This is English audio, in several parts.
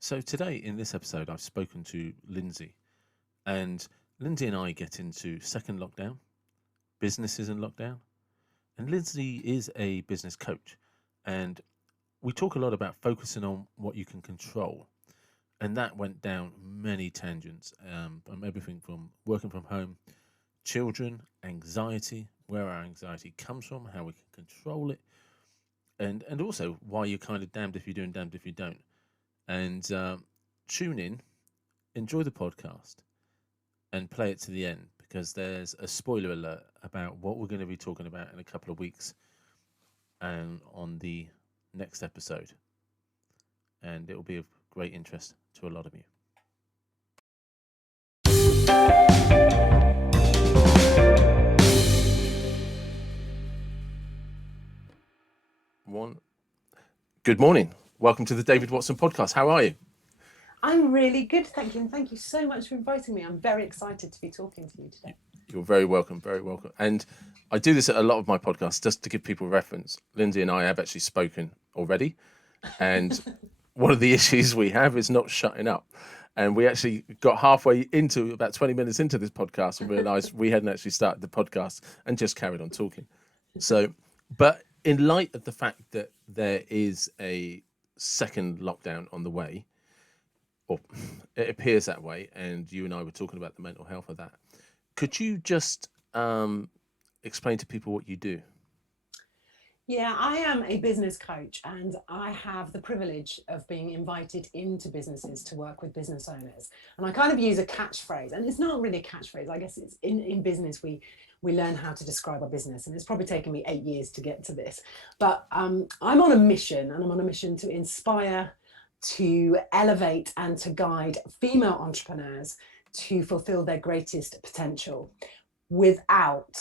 So today in this episode, I've spoken to Lindsay, and Lindsay and I get into second lockdown, businesses in lockdown, and Lindsay is a business coach, and we talk a lot about focusing on what you can control, and that went down many tangents, from everything from working from home, children, anxiety, where our anxiety comes from, how we can control it, and also why you're kind of damned if you do and damned if you don't. And tune in, enjoy the podcast, and play it to the end because there's a spoiler alert about what we're going to be talking about in a couple of weeks and on the next episode. And it will be of great interest to a lot of you. One. Good morning. Welcome to the David Watson podcast. How are you? I'm really good, thank you. And thank you so much for inviting me. I'm very excited to be talking to you today. You're very welcome, very welcome. And I do this at a lot of my podcasts just to give people reference. Lindsay and I have actually spoken already. And one of the issues we have is not shutting up. And we actually got halfway into about 20 minutes into this podcast and realized we hadn't actually started the podcast and just carried on talking. So, but in light of the fact that there is a second lockdown on the way, or it appears that way, and you and I were talking about the mental health of that, could you just explain to people what you do? Yeah, I am a business coach and I have the privilege of being invited into businesses to work with business owners. And I kind of use a catchphrase, and it's not really a catchphrase. I guess it's in business, we learn how to describe our business. And it's probably taken me 8 years to get to this. But I'm on a mission, and I'm on a mission to inspire, to elevate, and to guide female entrepreneurs to fulfill their greatest potential without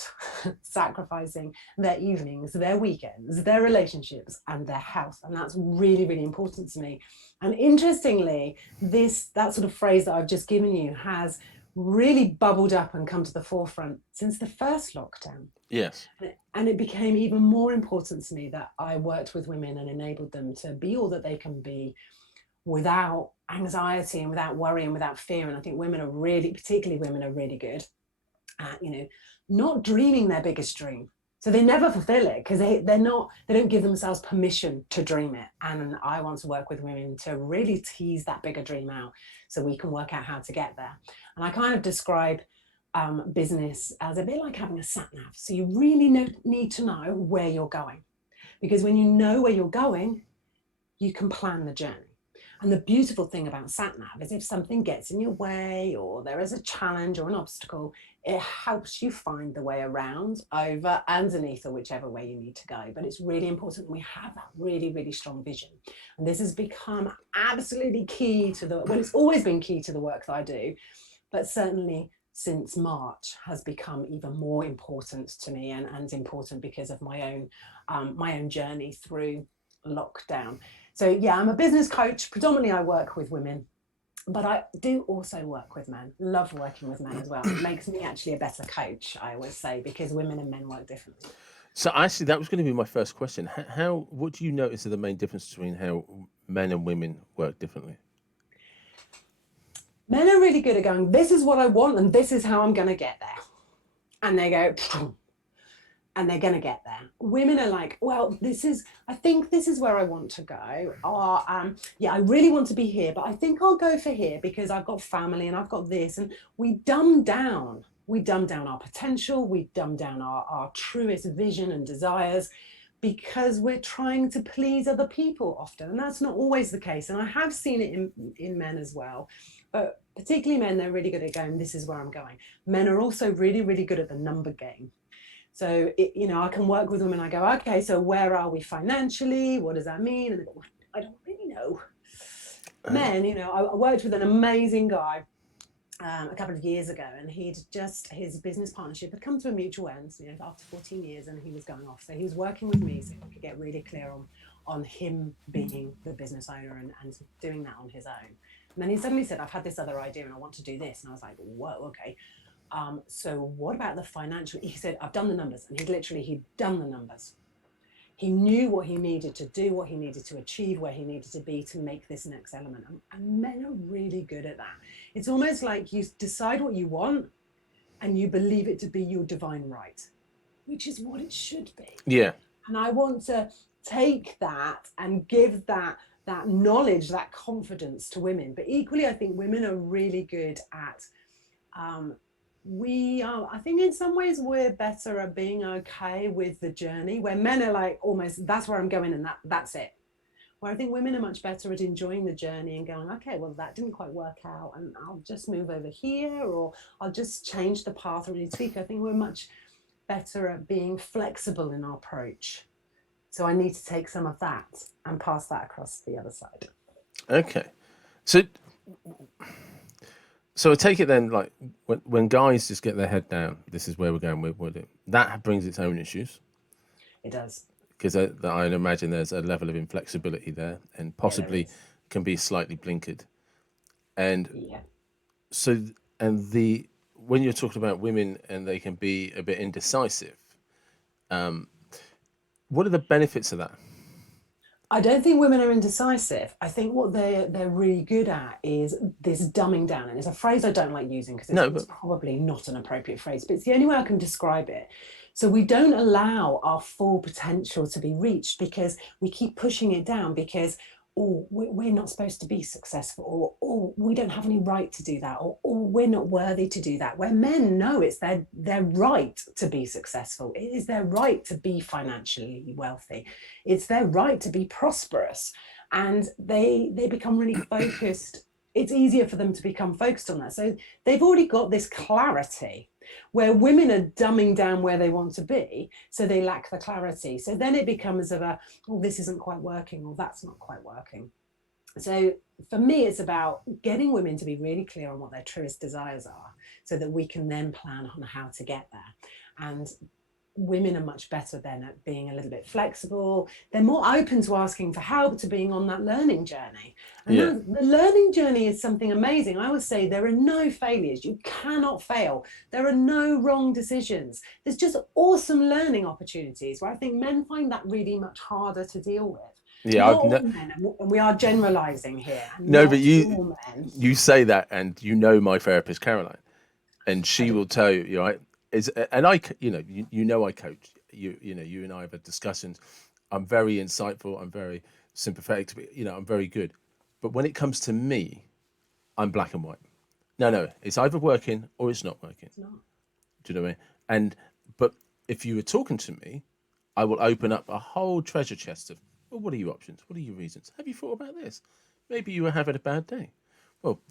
sacrificing their evenings, their weekends, their relationships, and their health. And that's really, really important to me. And interestingly, that sort of phrase that I've just given you has really bubbled up and come to the forefront since the first lockdown. Yes. And it became even more important to me that I worked with women and enabled them to be all that they can be without anxiety and without worry and without fear. And I think women are really, particularly women, are really good at, not dreaming their biggest dream. So they never fulfill it because they don't give themselves permission to dream it. And I want to work with women to really tease that bigger dream out so we can work out how to get there. And I kind of describe business as a bit like having a sat nav. So you really need to know where you're going, because when you know where you're going, you can plan the journey. And the beautiful thing about sat-nav is if something gets in your way or there is a challenge or an obstacle, it helps you find the way around, over, underneath, or whichever way you need to go. But it's really important we have that really, really strong vision. And this has become absolutely key to it's always been key to the work that I do, but certainly since March has become even more important to me, and important because of my own journey through lockdown. So yeah, I'm a business coach. Predominantly I work with women, but I do also work with men. Love working with men as well. It makes me actually a better coach, I always say, because women and men work differently. So actually, that was going to be my first question. What do you notice are the main difference between how men and women work differently? Men are really good at going, this is what I want and this is how I'm going to get there. And they go, and they're going to get there. Women are like, well, I think this is where I want to go. Or, yeah, I really want to be here, but I think I'll go for here because I've got family and I've got this. And we dumb down our potential. We dumb down our truest vision and desires because we're trying to please other people often. And that's not always the case. And I have seen it in men as well. But particularly men, they're really good at going, this is where I'm going. Men are also really, really good at the number game. So, I can work with women. I go, okay, so where are we financially? What does that mean? And they go, I don't really know. Men, I worked with an amazing guy a couple of years ago, and his business partnership had come to a mutual end, after 14 years, and he was going off. So he was working with me so we could get really clear on him being the business owner and doing that on his own. And then he suddenly said, I've had this other idea and I want to do this. And I was like, whoa, okay. So what about the financial? He said, I've done the numbers. And he'd done the numbers. He knew what he needed to do, what he needed to achieve, where he needed to be to make this next element. And men are really good at that. It's almost like you decide what you want and you believe it to be your divine right, which is what it should be. Yeah. And I want to take that and give that knowledge, that confidence to women. But equally, I think women are really good at I think in some ways we're better at being okay with the journey, where men are like, almost, that's where I'm going and that's it. Where I think women are much better at enjoying the journey and going, okay, well, that didn't quite work out and I'll just move over here, or I'll just change the path or really tweak. I think we're much better at being flexible in our approach. So I need to take some of that and pass that across to the other side. Okay. So I take it then, like when guys just get their head down, this is where we're going with it. That brings its own issues. It does. Because I imagine there's a level of inflexibility there, and possibly can be slightly blinkered. And so, when you're talking about women and they can be a bit indecisive, what are the benefits of that? I don't think women are indecisive. I think what they're really good at is this dumbing down. And it's a phrase I don't like using because it's probably not an appropriate phrase, but it's the only way I can describe it. So we don't allow our full potential to be reached because we keep pushing it down because, we're not supposed to be successful, or we don't have any right to do that, or we're not worthy to do that. Where men know it's their right to be successful. It is their right to be financially wealthy. It's their right to be prosperous. And they become really focused. It's easier for them to become focused on that. So they've already got this clarity, where women are dumbing down where they want to be, so they lack the clarity. So then it becomes this isn't quite working, or that's not quite working. So for me, it's about getting women to be really clear on what their truest desires are, so that we can then plan on how to get there. And women are much better then at being a little bit flexible. They're more open to asking for help, to being on that learning journey. And the learning journey is something amazing. I always say there are no failures. You cannot fail. There are no wrong decisions. There's just awesome learning opportunities, where I think men find that really much harder to deal with. Yeah, men, and we are generalizing here. No, but you say that, and my therapist Caroline, and she will tell you, right? And I, I coach you. You and I have had discussions. I'm very insightful. I'm very sympathetic. I'm very good. But when it comes to me, I'm black and white. No, it's either working or it's not working. It's not. Do you know what I mean? But if you were talking to me, I will open up a whole treasure chest of, well, what are your options? What are your reasons? Have you thought about this? Maybe you were having a bad day. Well,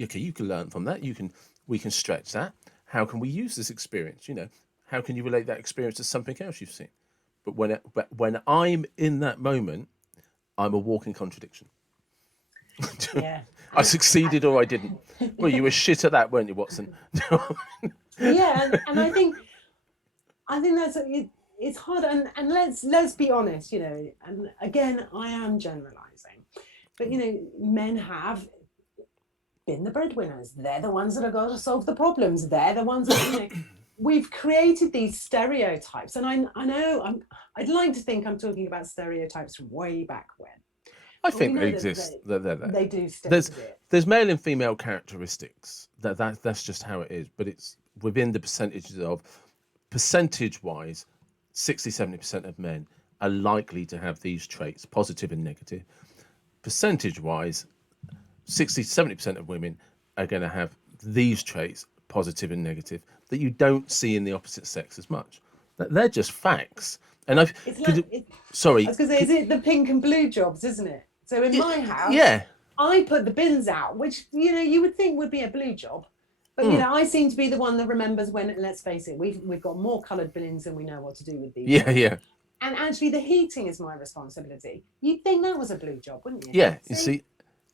okay, you can learn from that. We can stretch that. How can we use this experience? How can you relate that experience to something else you've seen? But when I'm in that moment, I'm a walking contradiction. Yeah. I succeeded or I didn't. Well, you were shit at that, weren't you, Watson? Yeah, and I think that's it's hard. And let's be honest, and again, I am generalizing, but men have been the breadwinners. They're the ones that are going to solve the problems. They're the ones that we've created these stereotypes. And I know I'd like to think I'm talking about stereotypes from way back when. I think they exist. They do. There's male and female characteristics. That's just how it is. But it's within the percentage-wise, 60-70% of men are likely to have these traits, positive and negative. Percentage-wise, 60-70% of women are going to have these traits, positive and negative, that you don't see in the opposite sex as much. They're just facts. And sorry. I was going to say, is it the pink and blue jobs, isn't it? So in my house, I put the bins out, which, you would think would be a blue job. But, I seem to be the one that remembers when, let's face it, we've got more coloured bins than we know what to do with these. Yeah. And actually the heating is my responsibility. You'd think that was a blue job, wouldn't you? Yeah, you see,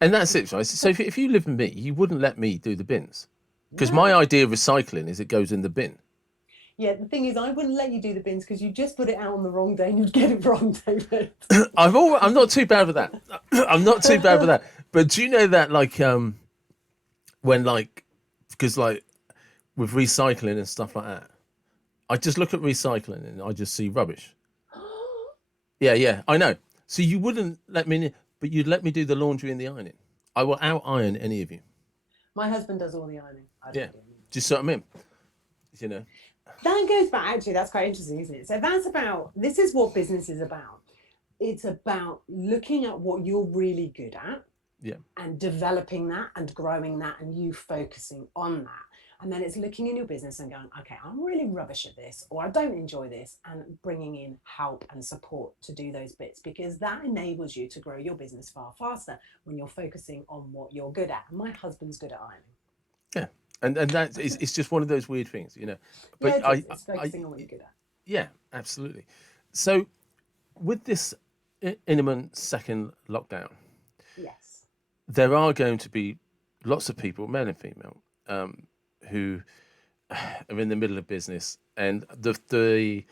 and that's it, right? So if you live with me, you wouldn't let me do the bins. Because my idea of recycling is it goes in the bin. Yeah, the thing is, I wouldn't let you do the bins because you just put it out on the wrong day and you'd get it wrong, David. I'm not too bad with that. I'm not too bad with that. But do you know that, because with recycling and stuff like that, I just look at recycling and I just see rubbish. Yeah, I know. So you wouldn't let me, but you'd let me do the laundry and the ironing. I will out iron any of you. My husband does all the ironing. I Yeah. don't do anything. Just so I mean, you know. That goes back, actually, that's quite interesting, isn't it? So that's about, this is what business is about. It's about looking at what you're really good at Yeah. and developing that and growing that and you focusing on that. And then it's looking in your business and going, okay, I'm really rubbish at this, or I don't enjoy this, and bringing in help and support to do those bits, because that enables you to grow your business far faster when you're focusing on what you're good at. And my husband's good at ironing. Yeah. And that is, it's just one of those weird things, you know. Yeah, But it is. It's focusing on what you're good at. yeah, absolutely. So with this imminent second lockdown, Yes. there are going to be lots of people, men and female, who are in the middle of business, and the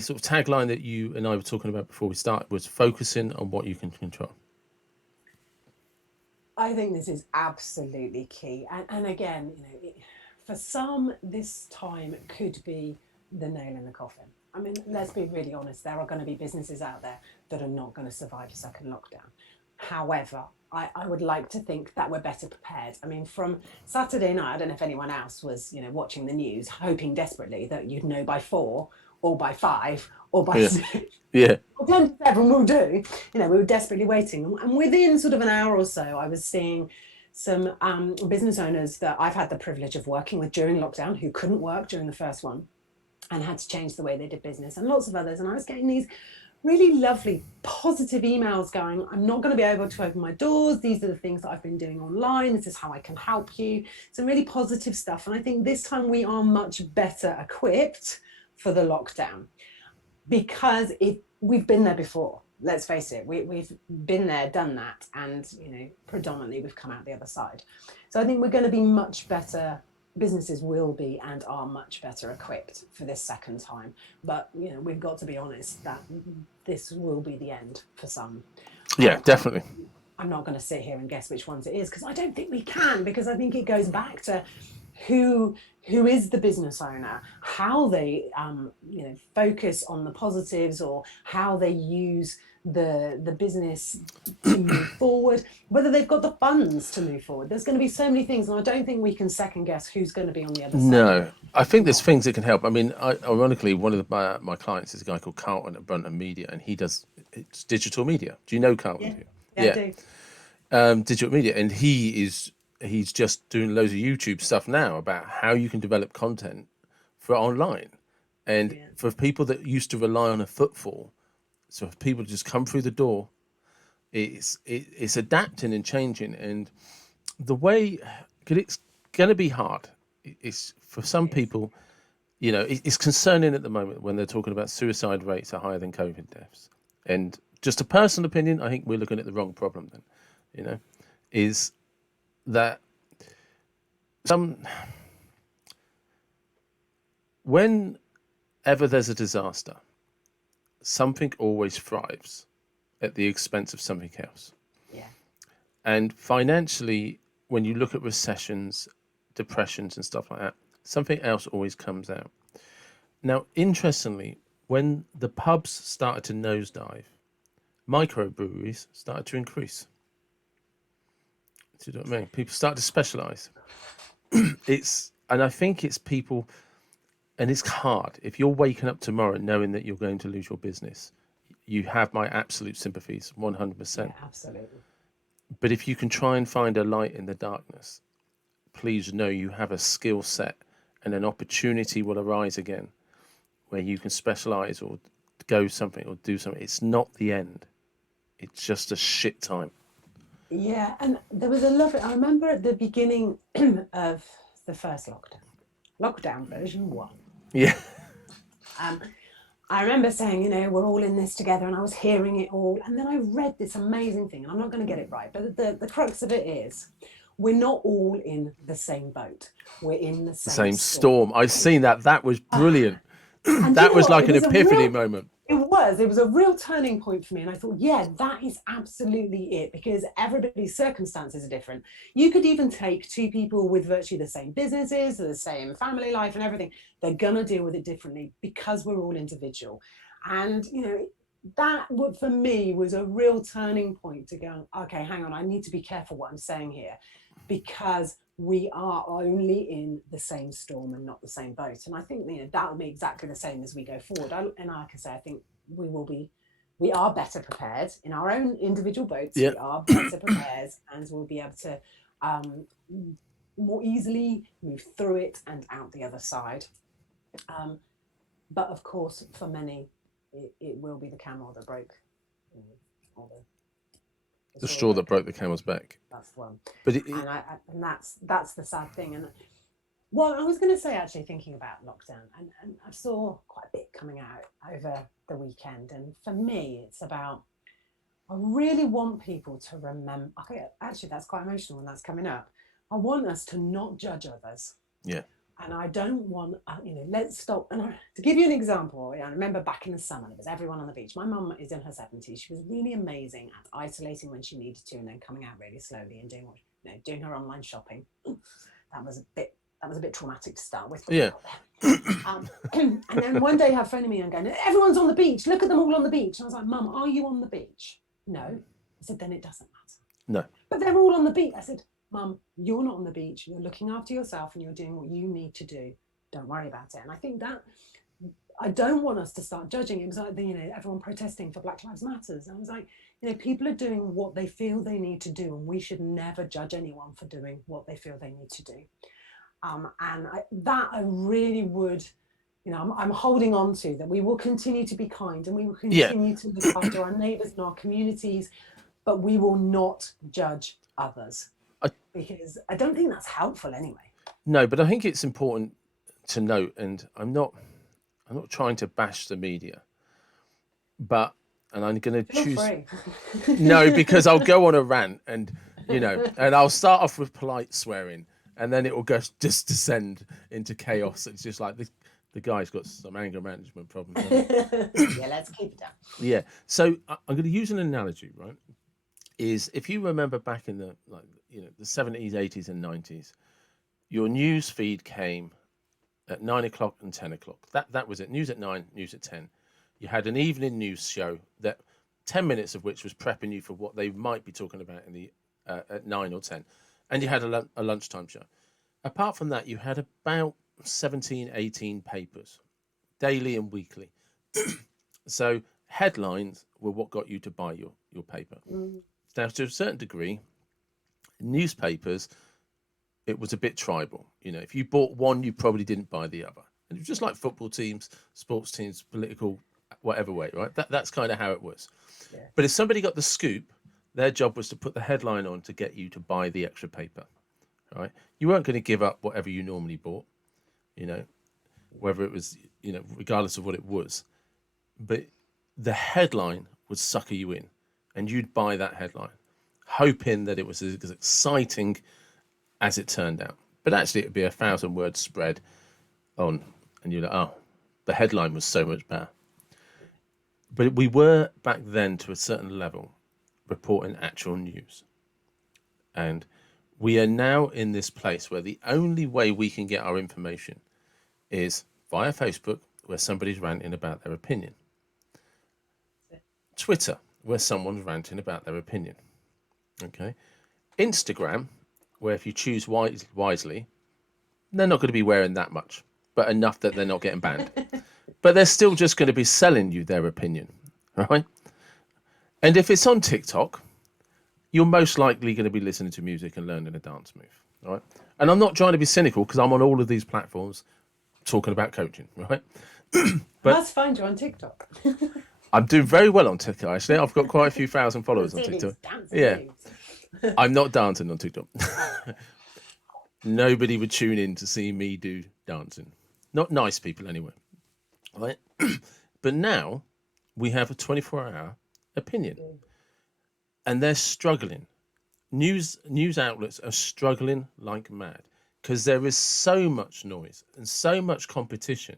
sort of tagline that you and I were talking about before we started was focusing on what you can control. I think this is absolutely key. And again, for some, this time could be the nail in the coffin. I mean, let's be really honest, there are going to be businesses out there that are not going to survive a second lockdown. However, I would like to think that we're better prepared. I mean, from Saturday night, I don't know if anyone else was, watching the news, hoping desperately that you'd know by 4 or by 5 or by Yeah. 6. Yeah. Well, 10 to 7 will do. We were desperately waiting. And within sort of an hour or so, I was seeing some business owners that I've had the privilege of working with during lockdown who couldn't work during the first one and had to change the way they did business, and lots of others. And I was getting these really lovely, positive emails going, I'm not going to be able to open my doors. These are the things that I've been doing online. This is how I can help you. Some really positive stuff. And I think this time we are much better equipped for the lockdown, because we've been there before. Let's face it, we've been there, done that, and predominantly we've come out the other side. So I think we're going to be much better. Businesses will be and are much better equipped for this second time. But we've got to be honest that this will be the end for some. Yeah, definitely. I'm not going to sit here and guess which ones it is, because I don't think we can, because I think it goes back to who is the business owner, how they focus on the positives, or how they use the business to move forward, whether they've got the funds to move forward. There's going to be so many things, and I don't think we can second guess who's going to be on the other side. No, I think there's things that can help. I mean, ironically, one of my clients is a guy called Carlton at Brunton Media, and he does it's digital media. Do you know Carlton? Yeah, I do. Digital media, and he's just doing loads of YouTube stuff now about how you can develop content for online, and for people that used to rely on a footfall. So if people just come through the door, it's adapting and changing, and the way, cause it's going to be hard. It's for some people, it's concerning at the moment when they're talking about suicide rates are higher than COVID deaths. And just a personal opinion, I think we're looking at the wrong problem then, is that whenever there's a disaster, something always thrives at the expense of something else. Yeah. And financially, when you look at recessions, depressions and stuff like that, something else always comes out. Now, interestingly, when the pubs started to nosedive, microbreweries started to increase. Do you know what I mean? People start to specialize. And I think it's people, and it's hard. If you're waking up tomorrow knowing that you're going to lose your business, you have my absolute sympathies, 100%. Yeah, absolutely. But if you can try and find a light in the darkness, please know you have a skill set, and an opportunity will arise again where you can specialize or go something or do something. It's not the end. It's just a shit time. Yeah, and there was I remember at the beginning of the first lockdown version 1. Yeah. I remember saying, we're all in this together, and I was hearing it all. And then I read this amazing thing, and I'm not going to get it right, but the crux of it is, we're not all in the same boat. We're in the same storm. I've seen that. That was brilliant. That was like an epiphany moment. It was a real turning point for me. And I thought, yeah, that is absolutely it, because everybody's circumstances are different. You could even take 2 people with virtually the same businesses, the same family life and everything. They're going to deal with it differently, because we're all individual. And, that for me was a real turning point to go, okay, hang on, I need to be careful what I'm saying here, because we are only in the same storm and not the same boat. And I think, that will be exactly the same as we go forward. And like I say, I think we are better prepared in our own individual boats. Yeah. We are better prepared, and we'll be able to more easily move through it and out the other side. But of course, for many, it will be the camel that broke, or The straw that broke the camel's back. That's the one. But and that's the sad thing. And well, I was going to say, actually, thinking about lockdown, and I saw quite a bit coming out over the weekend. And for me, it's about, I really want people to remember. Okay, actually, that's quite emotional when that's coming up. I want us to not judge others. Yeah. And I don't want, let's stop. And to give you an example, I remember back in the summer, there was everyone on the beach. My mum is in her 70s. She was really amazing at isolating when she needed to, and then coming out really slowly and doing her online shopping. That was a bit traumatic to start with. Yeah. And then one day her phoning me and going, everyone's on the beach. Look at them all on the beach. And I was like, Mum, are you on the beach? No. I said, then it doesn't matter. No. But they're all on the beach. I said, Mum, you're not on the beach. You're looking after yourself and you're doing what you need to do. Don't worry about it. And I think that I don't want us to start judging. It was like, everyone protesting for Black Lives Matters. I was like, people are doing what they feel they need to do, and we should never judge anyone for doing what they feel they need to do. I really would, I'm holding on to that. We will continue to be kind, and we will continue to look after our neighbours and our communities, but we will not judge others. Because I don't think that's helpful anyway. No, but I think it's important to note, and I'm not trying to bash the media, and I'm going to choose. No, because I'll go on a rant, and and I'll start off with polite swearing, and then it will just descend into chaos. It's just like the guy's got some anger management problems. Yeah, let's keep it down. Yeah, so I'm going to use an analogy, right? Is if you remember back in the the 70s, 80s, and 90s, your news feed came at 9 o'clock and 10 o'clock. That was it. News at 9, news at 10. You had an evening news show that 10 minutes of which was prepping you for what they might be talking about in the at 9 or 10, and you had a lunchtime show. Apart from that, you had about 17, 18 papers, daily and weekly. So headlines were what got you to buy your paper. Now, to a certain degree, newspapers, it was a bit tribal. If you bought one, you probably didn't buy the other. And it was just like football teams, sports teams, political, whatever way, right? That's kind of how it was. Yeah. But if somebody got the scoop, their job was to put the headline on to get you to buy the extra paper, right? You weren't going to give up whatever you normally bought, whether it was, regardless of what it was. But the headline would sucker you in, and you'd buy that headline, hoping that it was as exciting as it turned out. But actually, it'd be 1,000-word spread on, and you're like, oh, the headline was so much better. But we were back then, to a certain level, reporting actual news. And we are now in this place where the only way we can get our information is via Facebook, where somebody's ranting about their opinion. Twitter, where someone's ranting about their opinion. Okay. Instagram, where if you choose wisely, they're not going to be wearing that much, but enough that they're not getting banned. But they're still just going to be selling you their opinion, right? And if it's on TikTok, you're most likely going to be listening to music and learning a dance move, right? And I'm not trying to be cynical, because I'm on all of these platforms talking about coaching, right? But let's find you on TikTok. I'm doing very well on TikTok, actually. I've got quite a few thousand followers on TikTok. Yeah. I'm not dancing on TikTok. Nobody would tune in to see me do dancing. Not nice people, anyway. Right? But now we have a 24-hour opinion. And they're struggling. News outlets are struggling like mad, because there is so much noise and so much competition.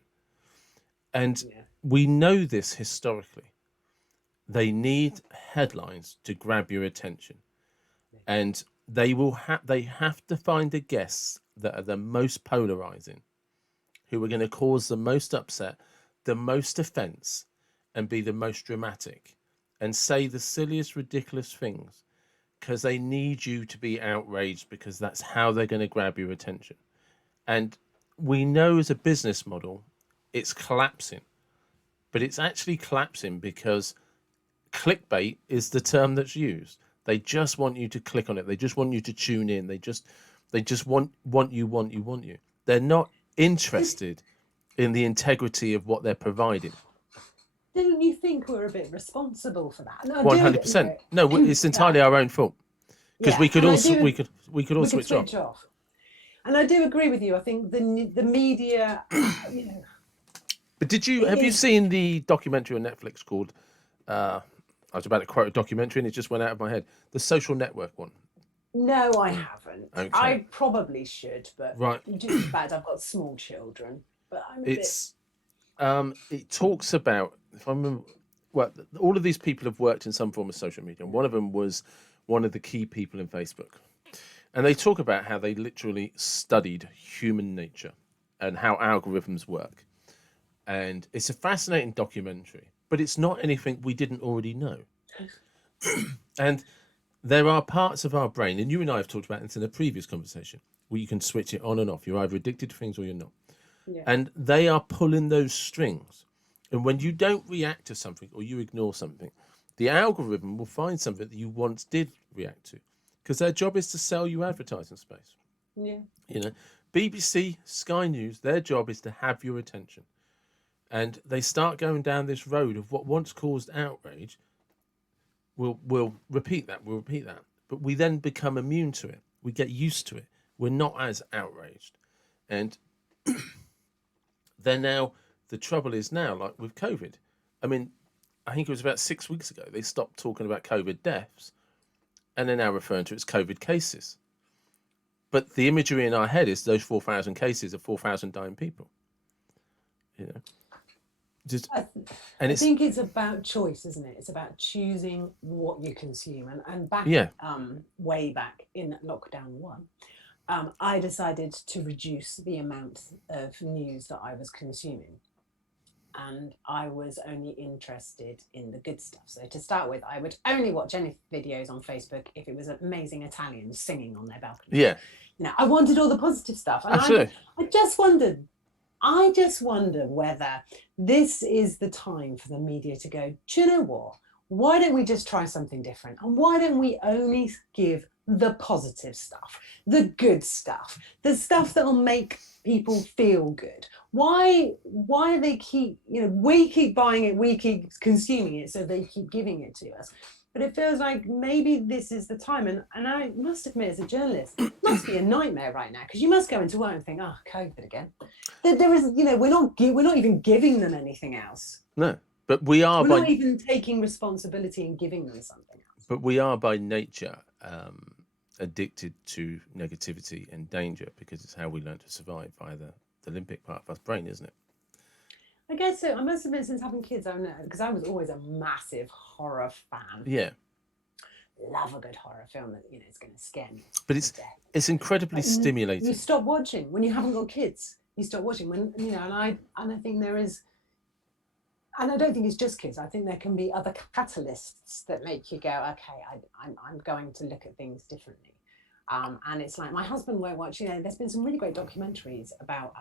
And we know this historically. They need headlines to grab your attention. And they have to find the guests that are the most polarizing, who are going to cause the most upset, the most offense, and be the most dramatic and say the silliest, ridiculous things because they need you to be outraged because that's how they're going to grab your attention. And we know as a business model, it's collapsing, but it's actually collapsing because clickbait is the term that's used. They just want you to click on it. They just want you to tune in. They just want you. They're not interested in the integrity of what they're providing. Don't you think we're a bit responsible for that? No, 100%. No, it's entirely our own fault because we could all switch off. And I do agree with you. I think the media, But have you seen the documentary on Netflix called? I was about to quote a documentary and it just went out of my head. The Social Network one. No, I haven't. Okay. I probably should, but right. Due to the fact I've got small children, but it talks about, if I remember, well, all of these people have worked in some form of social media, and one of them was one of the key people in Facebook. And they talk about how they literally studied human nature and how algorithms work. And it's a fascinating documentary, but it's not anything we didn't already know. And there are parts of our brain, and you and I have talked about this in a previous conversation, where you can switch it on and off. You're either addicted to things or you're not. Yeah. And they are pulling those strings. And when you don't react to something or you ignore something, the algorithm will find something that you once did react to, because their job is to sell you advertising space. Yeah. BBC, Sky News, their job is to have your attention. And they start going down this road of what once caused outrage. We'll repeat that. But we then become immune to it. We get used to it. We're not as outraged. And then now, the trouble is now, like with COVID, I mean, I think it was about 6 weeks ago, they stopped talking about COVID deaths and they're now referring to it as COVID cases. But the imagery in our head is those 4,000 cases of 4,000 dying people. I think it's about choice, isn't it? It's about choosing what you consume. And back, way back in lockdown 1, I decided to reduce the amount of news that I was consuming. And I was only interested in the good stuff. So to start with, I would only watch any videos on Facebook if it was amazing Italians singing on their balcony. Yeah. I wanted all the positive stuff. And absolutely. I just wonder whether this is the time for the media to go, do you know what? Why don't we just try something different? And why don't we only give the positive stuff, the good stuff, the stuff that will make people feel good? Why they keep, we keep buying it, we keep consuming it, so they keep giving it to us. But it feels like maybe this is the time. And I must admit, as a journalist, it must be a nightmare right now, because you must go into work and think, COVID again. There is, we're not even giving them anything else. No, but we're not even taking responsibility and giving them something else. But we are by nature addicted to negativity and danger, because it's how we learn to survive via the limbic part of our brain, isn't it? I guess so. I must admit, since having kids, I know, because I was always a massive horror fan. Yeah. Love a good horror film that it's going to scare me. But it's incredibly stimulating. You stop watching when you haven't got kids. You stop watching when and I think there is, and I don't think it's just kids. I think there can be other catalysts that make you go, okay, I'm going to look at things differently. And it's like my husband won't watch. There's been some really great documentaries about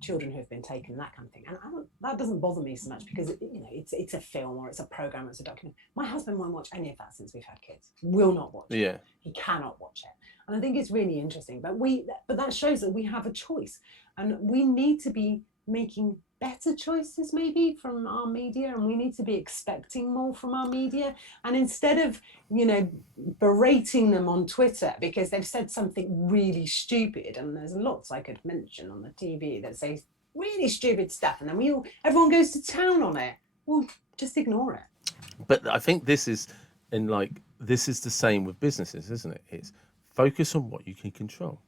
children who have been taken, that kind of thing, and that doesn't bother me so much, because it's a film or it's a program, it's a document. My husband won't watch any of that since we've had kids. Will not watch it. He cannot watch it, and I think it's really interesting. But that shows that we have a choice, and we need to be making better choices maybe from our media, and we need to be expecting more from our media. And instead of berating them on Twitter because they've said something really stupid, and there's lots I could mention on the TV that say really stupid stuff, and then everyone goes to town on it, well, just ignore it. But I think this is the same with businesses, isn't it? It's focus on what you can control,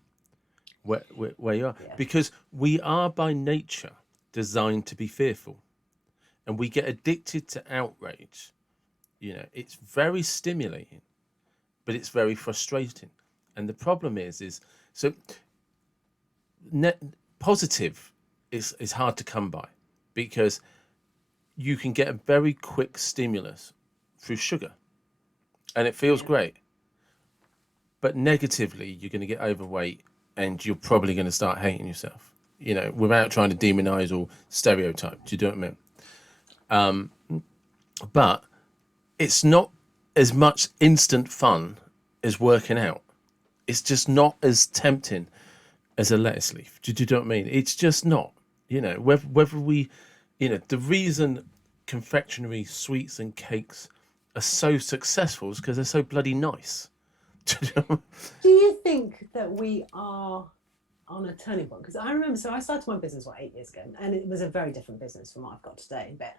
where you are, because we are by nature designed to be fearful, and we get addicted to outrage. It's very stimulating, but it's very frustrating. And the problem is positive is hard to come by, because you can get a very quick stimulus through sugar, and it feels great. But negatively, you're going to get overweight, and you're probably going to start hating yourself. Without trying to demonize or stereotype. Do you know what I mean? But it's not as much instant fun as working out. It's just not as tempting as a lettuce leaf. Do you know what I mean? It's just not. Whether we, the reason confectionery sweets and cakes are so successful is because they're so bloody nice. Do you think that we are on a turning point? Because I remember, so I started my business 8 years ago, and it was a very different business from what I've got today. But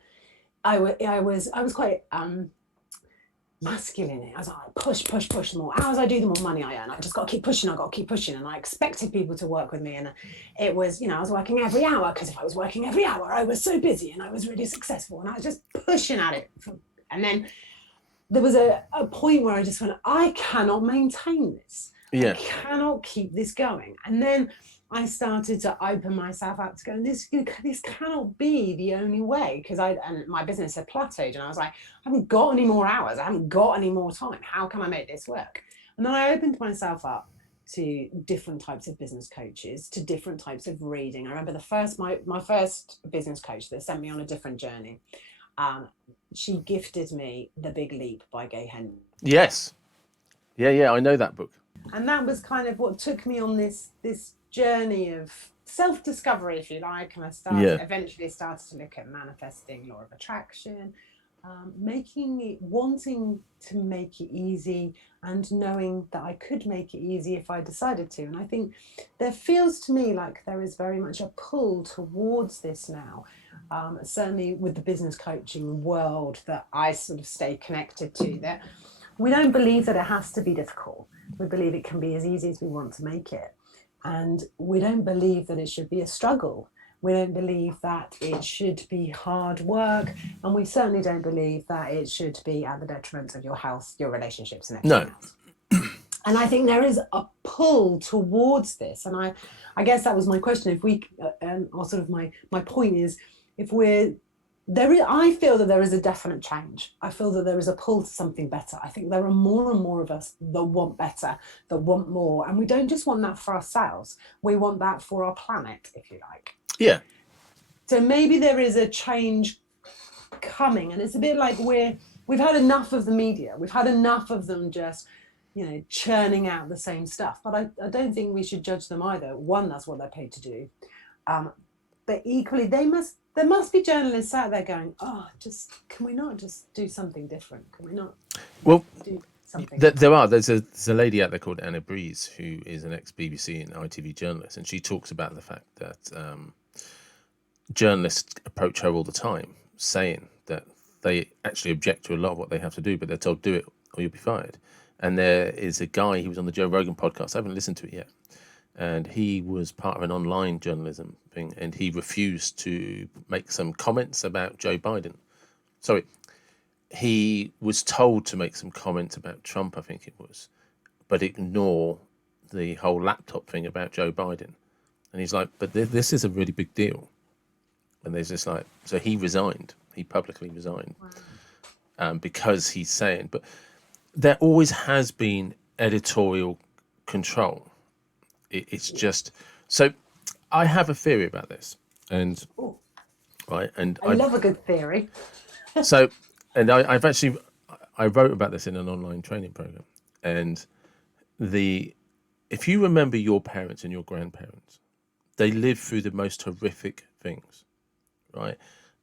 I was quite masculine. I was like, push. The more hours I do, the more money I earn. I just got to keep pushing. And I expected people to work with me. And it was, I was working every hour, because if I was working every hour, I was so busy and I was really successful, and I was just pushing at it. And then there was a point where I just went, I cannot maintain this. Yeah. I cannot keep this going. And then I started to open myself up to go, this cannot be the only way, because and my business had plateaued, and I was like, I haven't got any more hours. I haven't got any more time. How can I make this work? And then I opened myself up to different types of business coaches, to different types of reading. I remember my first business coach that sent me on a different journey. She gifted me The Big Leap by Gay Hendricks. Yes. Yeah, I know that book. And that was kind of what took me on this journey of self-discovery, if you like. And I eventually started to look at manifesting, law of attraction, wanting to make it easy, and knowing that I could make it easy if I decided to. And I think there feels to me like there is very much a pull towards this now. Certainly with the business coaching world that I sort of stay connected to, that we don't believe that it has to be difficult. We believe it can be as easy as we want to make it. And we don't believe that it should be a struggle. We don't believe that it should be hard work. And we certainly don't believe that it should be at the detriment of your health, your relationships, and everything else. And I think there is a pull towards this. And I guess that was my question. Or sort of my point is, I feel that there is a definite change. I feel that there is a pull to something better. I think there are more and more of us that want better, that want more. And we don't just want that for ourselves. We want that for our planet, if you like. Yeah. So maybe there is a change coming. And it's a bit like we've had enough of the media. We've had enough of them just, churning out the same stuff. But I don't think we should judge them either. One, that's what they're paid to do. But equally, there must be journalists out there going, can we not just do something different? Can we not do something? There's a lady out there called Anna Breeze, who is an ex-BBC and ITV journalist, and she talks about the fact that journalists approach her all the time, saying that they actually object to a lot of what they have to do, but they're told, do it or you'll be fired. And there is a guy, he was on the Joe Rogan podcast, I haven't listened to it yet, and he was part of an online journalism thing, and he refused to make some comments about Joe Biden. Sorry, he was told to make some comments about Trump, I think it was, but ignore the whole laptop thing about Joe Biden. And he's like, but this is a really big deal. And there's just like, so he resigned. He publicly resigned. Wow. Because he's saying, but there always has been editorial control. It's just, so I have a theory about this, and Ooh. Right, and I love a good theory. So, and I wrote about this in an online training program, and if you remember your parents and your grandparents, they lived through the most horrific things, right?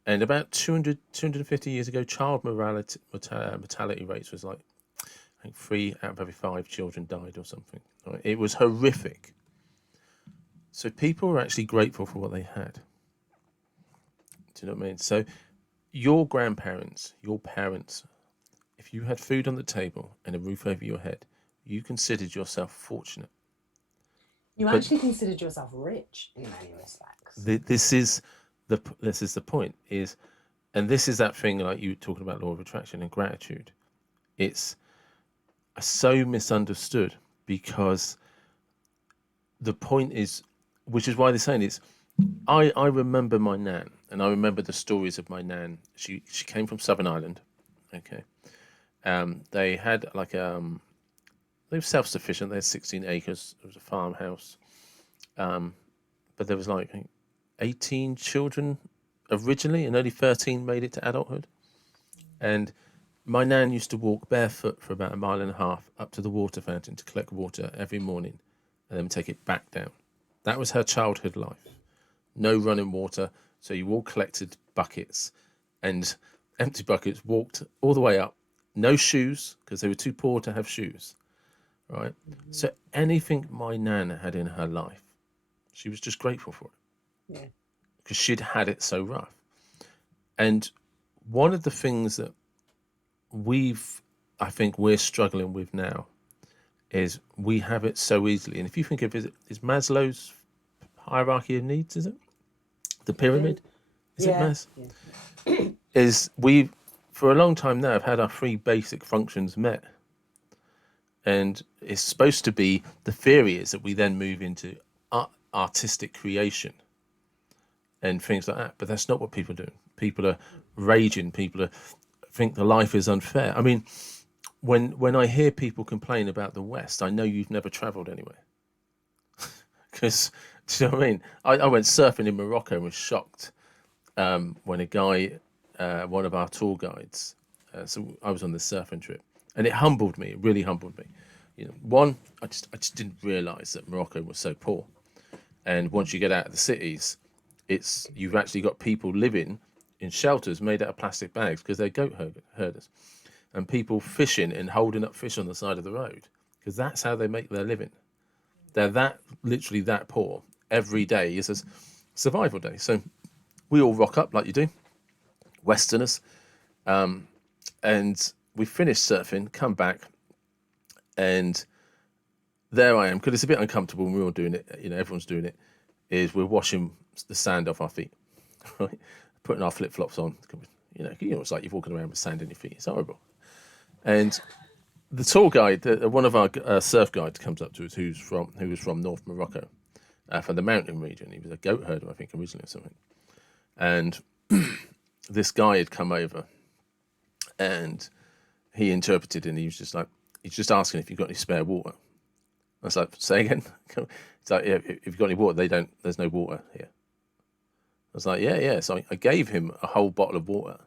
And about 250 years ago, child mortality rates was like, I think 3 out of every 5 children died or something. Right? It was horrific. So people were actually grateful for what they had. Do you know what I mean? So your grandparents, your parents, if you had food on the table and a roof over your head, you considered yourself fortunate. You actually considered yourself rich in many respects. This is the point, and this is that thing like you were talking about, law of attraction and gratitude. It's so misunderstood, because the point is, which is why they're saying I remember my nan, and I remember the stories of my nan. She came from Southern Ireland. Okay. They had like they were self sufficient. They had 16 acres. It was a farmhouse. Um, but there was like 18 children originally, and only 13 made it to adulthood. And my nan used to walk barefoot for about a mile and a half up to the water fountain to collect water every morning, and then take it back down. That was her childhood life. No running water, so you all collected buckets and empty buckets, walked all the way up. No shoes because they were too poor to have shoes, right? So anything my nan had in her life, she was just grateful for it Yeah. because she'd had it so rough. And one of the things that I think we're struggling with now is we have it so easily. And if you think of it, is Maslow's hierarchy of needs, is it? The pyramid? Is it Yeah. Mas? Yeah. Is we, for a long time now, have had our three basic functions met. And it's supposed to be, the theory is that we then move into artistic creation and things like that. But that's not what people are doing. People are raging. People think the life is unfair. I mean, when I hear people complain about the West, I know you've never travelled anywhere. Because, do you know what I mean? I went surfing in Morocco and was shocked when a guy, one of our tour guides, so I was on this surfing trip, and it humbled me. It really humbled me. You know, one, I just didn't realise that Morocco was so poor. And once you get out of the cities, you've actually got people living in shelters made out of plastic bags because they're goat herders, and people fishing and holding up fish on the side of the road because that's how they make their living. They're literally that poor. Every day is a survival day. So we all rock up like you do, Westerners, and we finish surfing, come back, and there I am, because it's a bit uncomfortable when we're all doing it, everyone's doing it, is we're washing the sand off our feet, right? Putting our flip-flops on, it's like you're walking around with sand in your feet. It's horrible. And the tour guide, one of our surf guides comes up to us, who was from North Morocco, from the mountain region. He was a goat herder, I think, originally or something. And this guy had come over, and he interpreted, and he's just asking if you've got any spare water. I was like, say again. It's like, yeah, if you've got any water, there's no water here. I was like, yeah. So I gave him a whole bottle of water,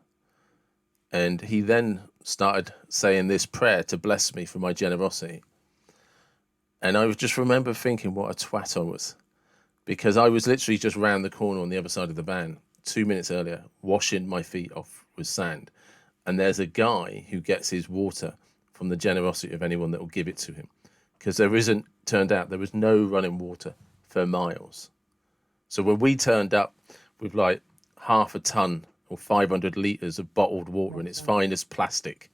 and he then started saying this prayer to bless me for my generosity. And I just remember thinking what a twat I was, because I was literally just round the corner on the other side of the van 2 minutes earlier, washing my feet off with sand. And there's a guy who gets his water from the generosity of anyone that will give it to him. Because turned out there was no running water for miles. So when we turned up with like half a ton or 500 litres of bottled water in its finest plastic,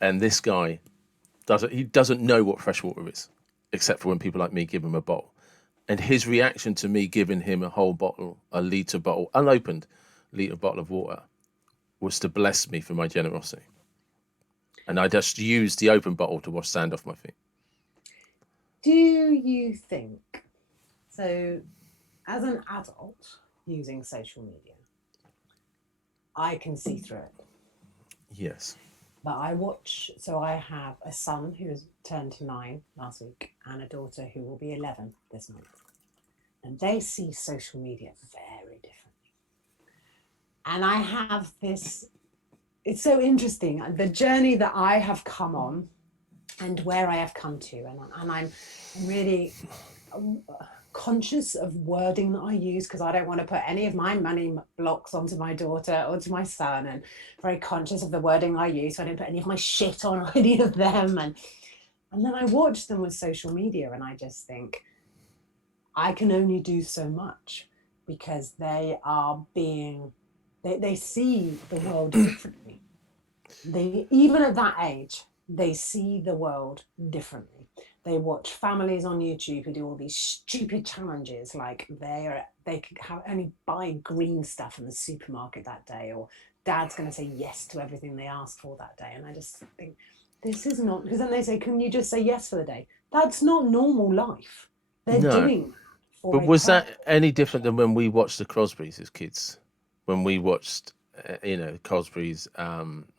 and this guy doesn't know what fresh water is, except for when people like me give him a bottle. And his reaction to me giving him a litre bottle, unopened litre bottle of water, was to bless me for my generosity. And I just used the open bottle to wash sand off my feet. Do you think, so as an adult using social media, I can see through it? Yes. But I have a son who has turned 9 last week and a daughter who will be 11 this month. And they see social media very differently. And I have this, it's so interesting, the journey that I have come on and where I have come to. And I'm really conscious of wording that I use, because I don't want to put any of my money blocks onto my daughter or to my son, and very conscious of the wording I use, so I don't put any of my shit on any of them. And then I watch them with social media and I just think, I can only do so much, because they see the world differently. Even at that age, they see the world differently. They watch families on YouTube who do all these stupid challenges, like they could only buy green stuff in the supermarket that day, or dad's going to say yes to everything they ask for that day. And I just think, this is not, because then they say, can you just say yes for the day? That's not normal life. They're doing for But a was that purpose. any different than when we watched the Crosbys as kids? When we watched, Crosbys,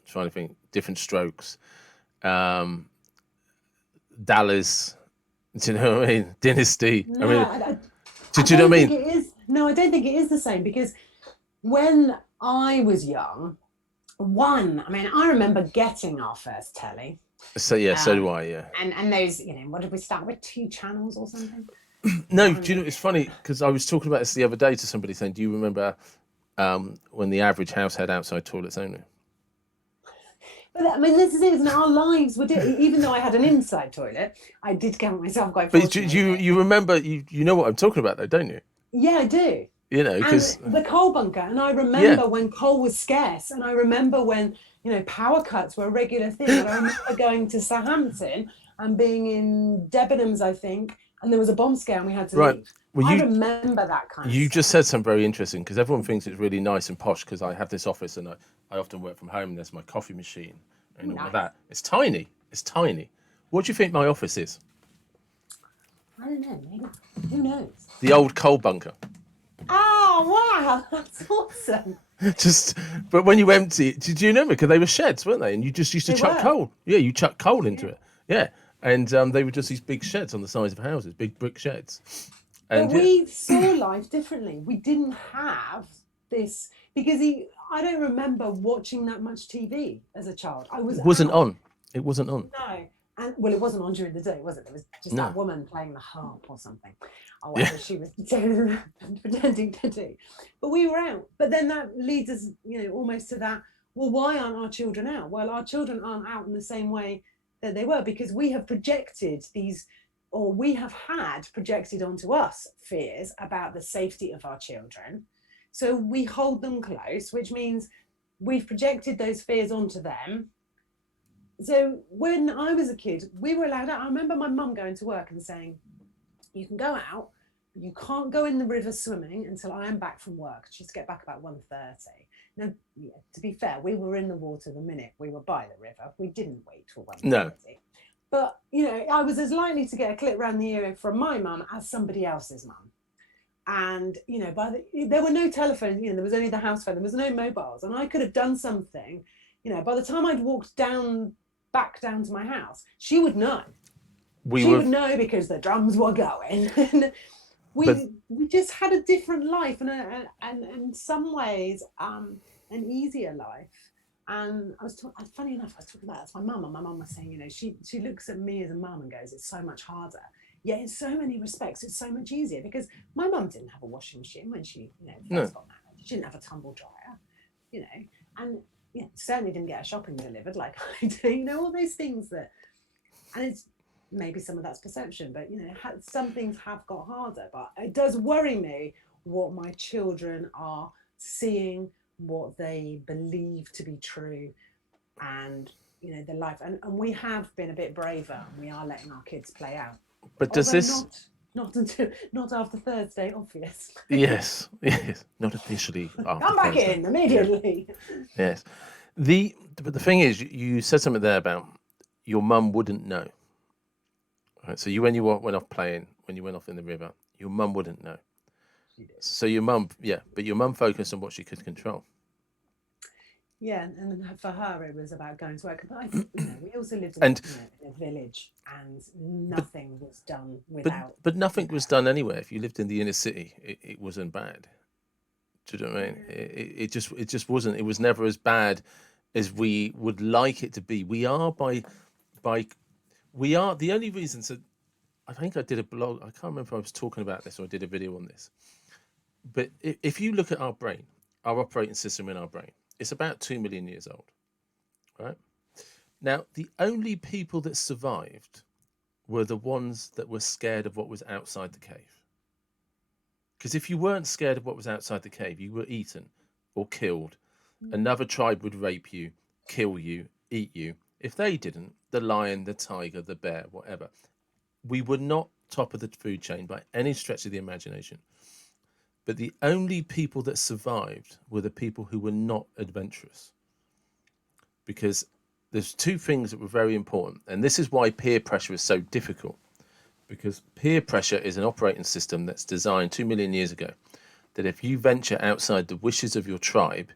trying to think, different strokes, um, Dallas, do you know what I mean? Dynasty. I No, mean, I do you know don't what I think mean? it is. No, I don't think it is the same because when I was young, I mean, I remember getting our first telly. So yeah, so do Um, I. Yeah. and those, what did we start with? Two channels or something? No, do you One. know? It's funny because I was talking about this the other day to somebody saying, "Do you remember when the average house had outside toilets only?" But I mean, this is it, isn't it? Our lives were even though I had an inside toilet, I did count myself quite But fortunate. you remember you know what I'm talking about though, don't you? Yeah, I do. You know, And because the coal bunker, and I yeah, remember when coal was scarce, and I remember when power cuts were a regular thing, and I remember going to Southampton and being in Debenhams, I think, and there was a bomb scare and we had to right. leave. Well, I remember that kind of you just stuff. said something very interesting because everyone thinks it's really nice and posh because I have this office and I often work from home. And there's my coffee machine and all of Nice. that. It's tiny. It's tiny. What do you think my office is? I don't know. Maybe who knows? The old coal bunker. Oh wow, that's awesome. Just, but when you empty, did you remember? Because they were sheds, weren't they? And you just used to They chuck were. coal. Yeah, you chuck coal into Yeah. it. Yeah, and they were just these big sheds on the sides of houses, big brick sheds. But And yeah, we saw life differently. We didn't have this because I don't remember watching that much TV as a child. I was it wasn't out. on. It wasn't on. No. And well, it wasn't on during the day, was it? There was just that No. woman playing the harp or something, or Yeah. whatever she was pretending to do. But we were out. But then that leads us, almost to that. Well, why aren't our children out? Well, our children aren't out in the same way that they were because we have projected these, or we have had projected onto us fears about the safety of our children. So we hold them close, which means we've projected those fears onto them. So when I was a kid, we were allowed out. I remember my mum going to work and saying, you can go out, but you can't go in the river swimming until I am back from work. She used to get back about 1:30. Now, yeah, to be fair, we were in the water the minute we were by the river. We didn't wait till No. 1:30. But, I was as likely to get a clip around the ear from my mum as somebody else's mum. And, there were no telephones, there was only the house phone, there was no mobiles. And I could have done something, by the time I'd walked back down to my house, she would know. We She were, would know because the drums were going. but we just had a different life and in some ways an easier life. And funny enough, I was talking about that to my mum, and my mum was saying, she looks at me as a mum and goes, it's so much harder. Yeah, in so many respects, it's so much easier because my mum didn't have a washing machine when she, no. first got married. She didn't have a tumble dryer, and certainly didn't get a shopping delivered like I do. All those things and it's maybe some of that's perception, but some things have got harder. But it does worry me what my children are seeing, what they believe to be true, and the life. And we have been a bit braver, and we are letting our kids play out. But does Although this? not after Thursday, obviously. Yes, yes. Not officially after Come back Thursday. in immediately. Yes. But the thing is, you said something there about your mum wouldn't know. Right. So when you went off playing, when you went off in the river, your mum wouldn't know. She did. So your mum, yeah, but your mum focused on what she could control. Yeah, and for her it was about going to work. But I think we also lived in, And in a village, and but nothing was done but without. but nothing was done anywhere. If you lived in the inner city, it wasn't bad. Do you know what I mean? It just wasn't. It was never as bad as we would like it to be. By we are the only reason. So I think I did a blog. I can't remember if I was talking about this or I did a video on this. But if you look at our brain, our operating system in our brain, it's about 2 million years old, right? Now, the only people that survived were the ones that were scared of what was outside the cave. Because if you weren't scared of what was outside the cave, you were eaten or killed. Another tribe would rape you, kill you, eat you. If they didn't, the lion, the tiger, the bear, whatever. We were not top of the food chain by any stretch of the imagination. But the only people that survived were the people who were not adventurous. Because there's two things that were very important. And this is why peer pressure is so difficult. Because peer pressure is an operating system that's designed 2 million years ago, that if you venture outside the wishes of your tribe,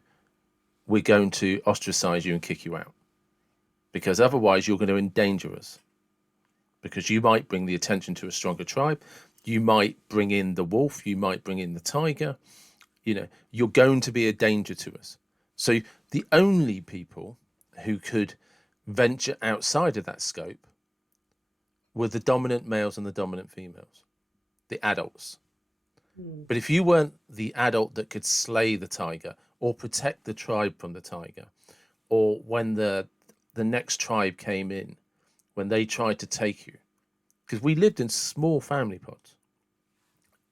we're going to ostracize you and kick you out. Because otherwise you're going to endanger us. Because you might bring the attention to a stronger tribe. You might bring in the wolf. You might bring in the tiger. You're going to be a danger to us. So the only people who could venture outside of that scope were the dominant males and the dominant females, the adults. But if you weren't the adult that could slay the tiger or protect the tribe from the tiger, or when the next tribe came in, when they tried to take you, because we lived in small family pods,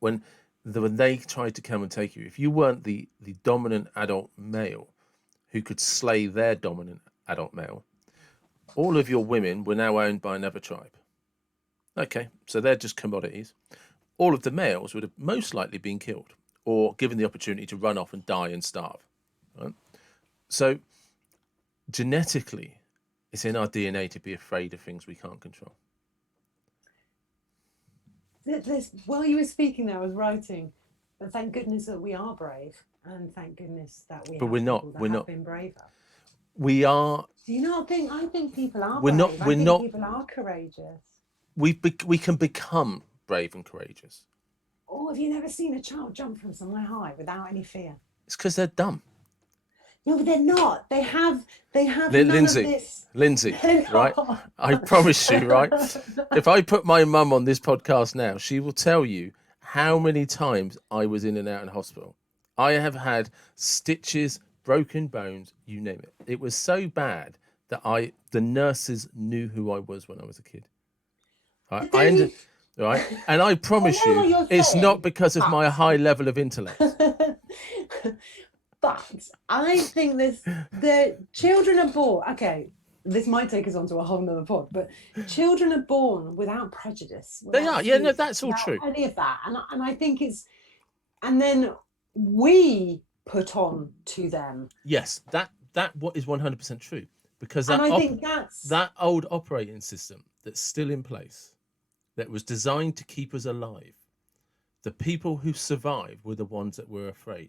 when they tried to come and take you, if you weren't the dominant adult male who could slay their dominant adult male, all of your women were now owned by another tribe. Okay, so they're just commodities. All of the males would have most likely been killed or given the opportunity to run off and die and starve. Right? So genetically, it's in our DNA to be afraid of things we can't control. While you were speaking there, I was writing, but thank goodness that we are brave, and thank goodness that we have been braver. We are. Do you not think? I think people are brave. People are courageous. We can become brave and courageous. Oh, have you never seen a child jump from somewhere high without any fear? It's because they're dumb. No, but they're not. They have none of this. Lindsey, right? I promise you, right? If I put my mum on this podcast now, she will tell you how many times I was in and out of hospital. I have had stitches, broken bones, you name it. It was so bad that the nurses knew who I was when I was a kid. Right? And I promise you, it's not because of my high level of intellect. But I think the children are born. Okay, this might take us on to a whole nother pod, but children are born without prejudice. They are, yeah, no, that's all true. Any of that, and I think and then we put on to them. Yes, that what is 100% true, because that old operating system that's still in place, that was designed to keep us alive. The people who survived were the ones that were afraid.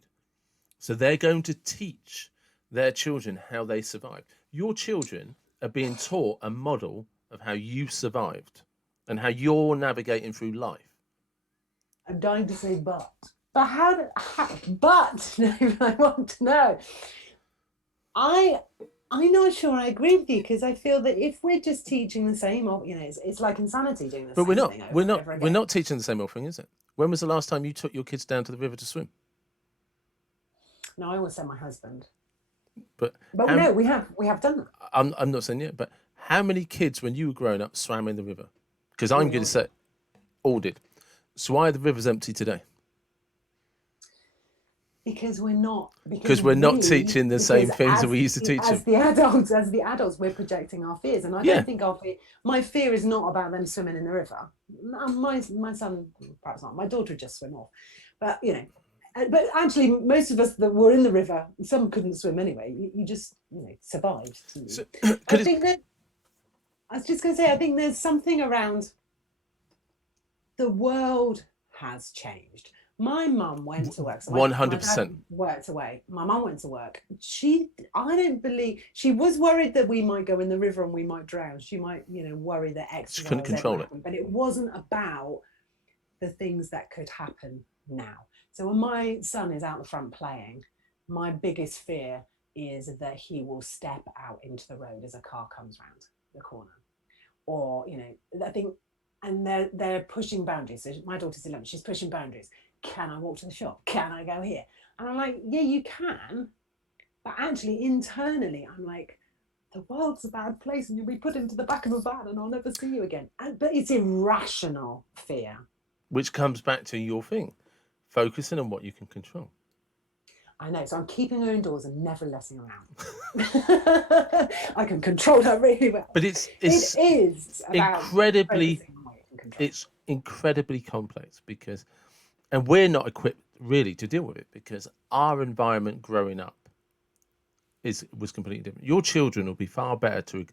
So they're going to teach their children how they survived. Your children are being taught a model of how you survived and how you're navigating through life. I'm dying to say but but I want to know. I'm not sure I agree with you, because I feel that if we're just teaching the same, it's like insanity doing this. But we're not teaching the same old thing, is it? When was the last time you took your kids down to the river to swim? No, I always send my husband. But no, we have done that. I'm not saying yet, but how many kids when you were growing up swam in the river? Because I'm going to say all did. So why are the rivers empty today? Because we're not teaching the same things that we used to teach them. As the adults, we're projecting our fears, and I don't think my fear is not about them swimming in the river. My son, perhaps not. My daughter would just swim off, but But actually, most of us that were in the river, some couldn't swim anyway. You just survived. So, I was just going to say, I think there's something around the world has changed. My mum went to work. So 100%. Worked away. My mum went to work. I don't believe, she was worried that we might go in the river and we might drown. She might, worry that X. She couldn't control it. But it wasn't about the things that could happen now. So when my son is out the front playing, my biggest fear is that he will step out into the road as a car comes round the corner. Or, I think, and they're pushing boundaries. So my daughter's 11, she's pushing boundaries. Can I walk to the shop? Can I go here? And I'm like, yeah, you can. But actually, internally, I'm like, the world's a bad place and you'll be put into the back of a van and I'll never see you again. But it's irrational fear. Which comes back to your thing, focusing on what you can control. I know, so I'm keeping her indoors and never letting her out. I can control her really well. But it is incredibly complex and we're not equipped really to deal with it, because our environment growing up was completely different. Your children will be far better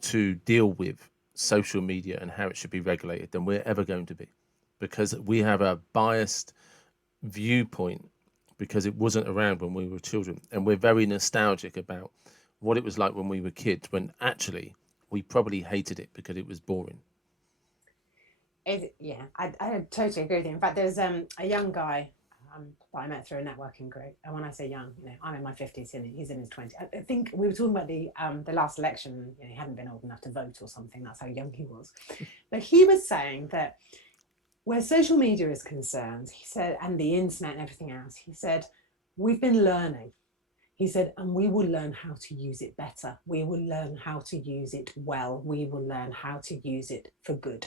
to deal with social media and how it should be regulated than we're ever going to be, because we have a biased viewpoint because it wasn't around when we were children, and we're very nostalgic about what it was like when we were kids, when actually we probably hated it because it was boring. Yeah, I totally agree with you. In fact, there's a young guy that I met through a networking group, and when I say young, I'm in my 50s and he's in his 20s. I think we were talking about the last election. He hadn't been old enough to vote or something. That's how young he was. But he was saying that where social media is concerned, he said, and the internet and everything else, he said, we've been learning. He said, and we will learn how to use it better. We will learn how to use it well. We will learn how to use it for good.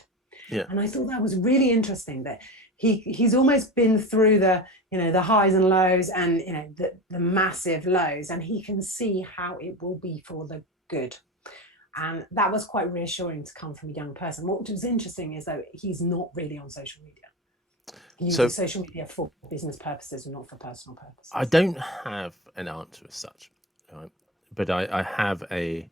Yeah. And I thought that was really interesting, that he's almost been through the highs and lows, and the massive lows, and he can see how it will be for the good. And that was quite reassuring to come from a young person. What was interesting is that he's not really on social media. He uses social media for business purposes and not for personal purposes. I don't have an answer as such, right? But I have an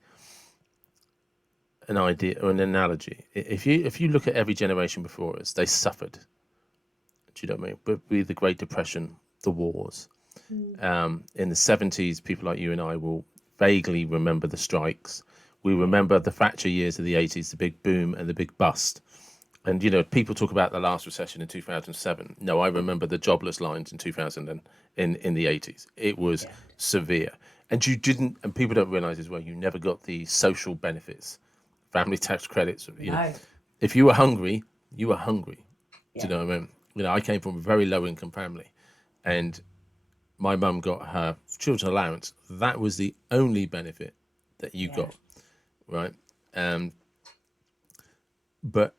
idea or an analogy. If you look at every generation before us, they suffered. Do you know what I mean? But with the Great Depression, the wars. In the 70s, people like you and I will vaguely remember the strikes. We remember the Thatcher years of the 80s, the big boom and the big bust. And, people talk about the last recession in 2007. No, I remember the jobless lines in 2000 and in the 80s. It was severe. And and people don't realize as well, you never got the social benefits, family tax credits. If you were hungry, you were hungry. Do you know what I mean? I came from a very low income family, and my mum got her children's allowance. That was the only benefit that you got, right? But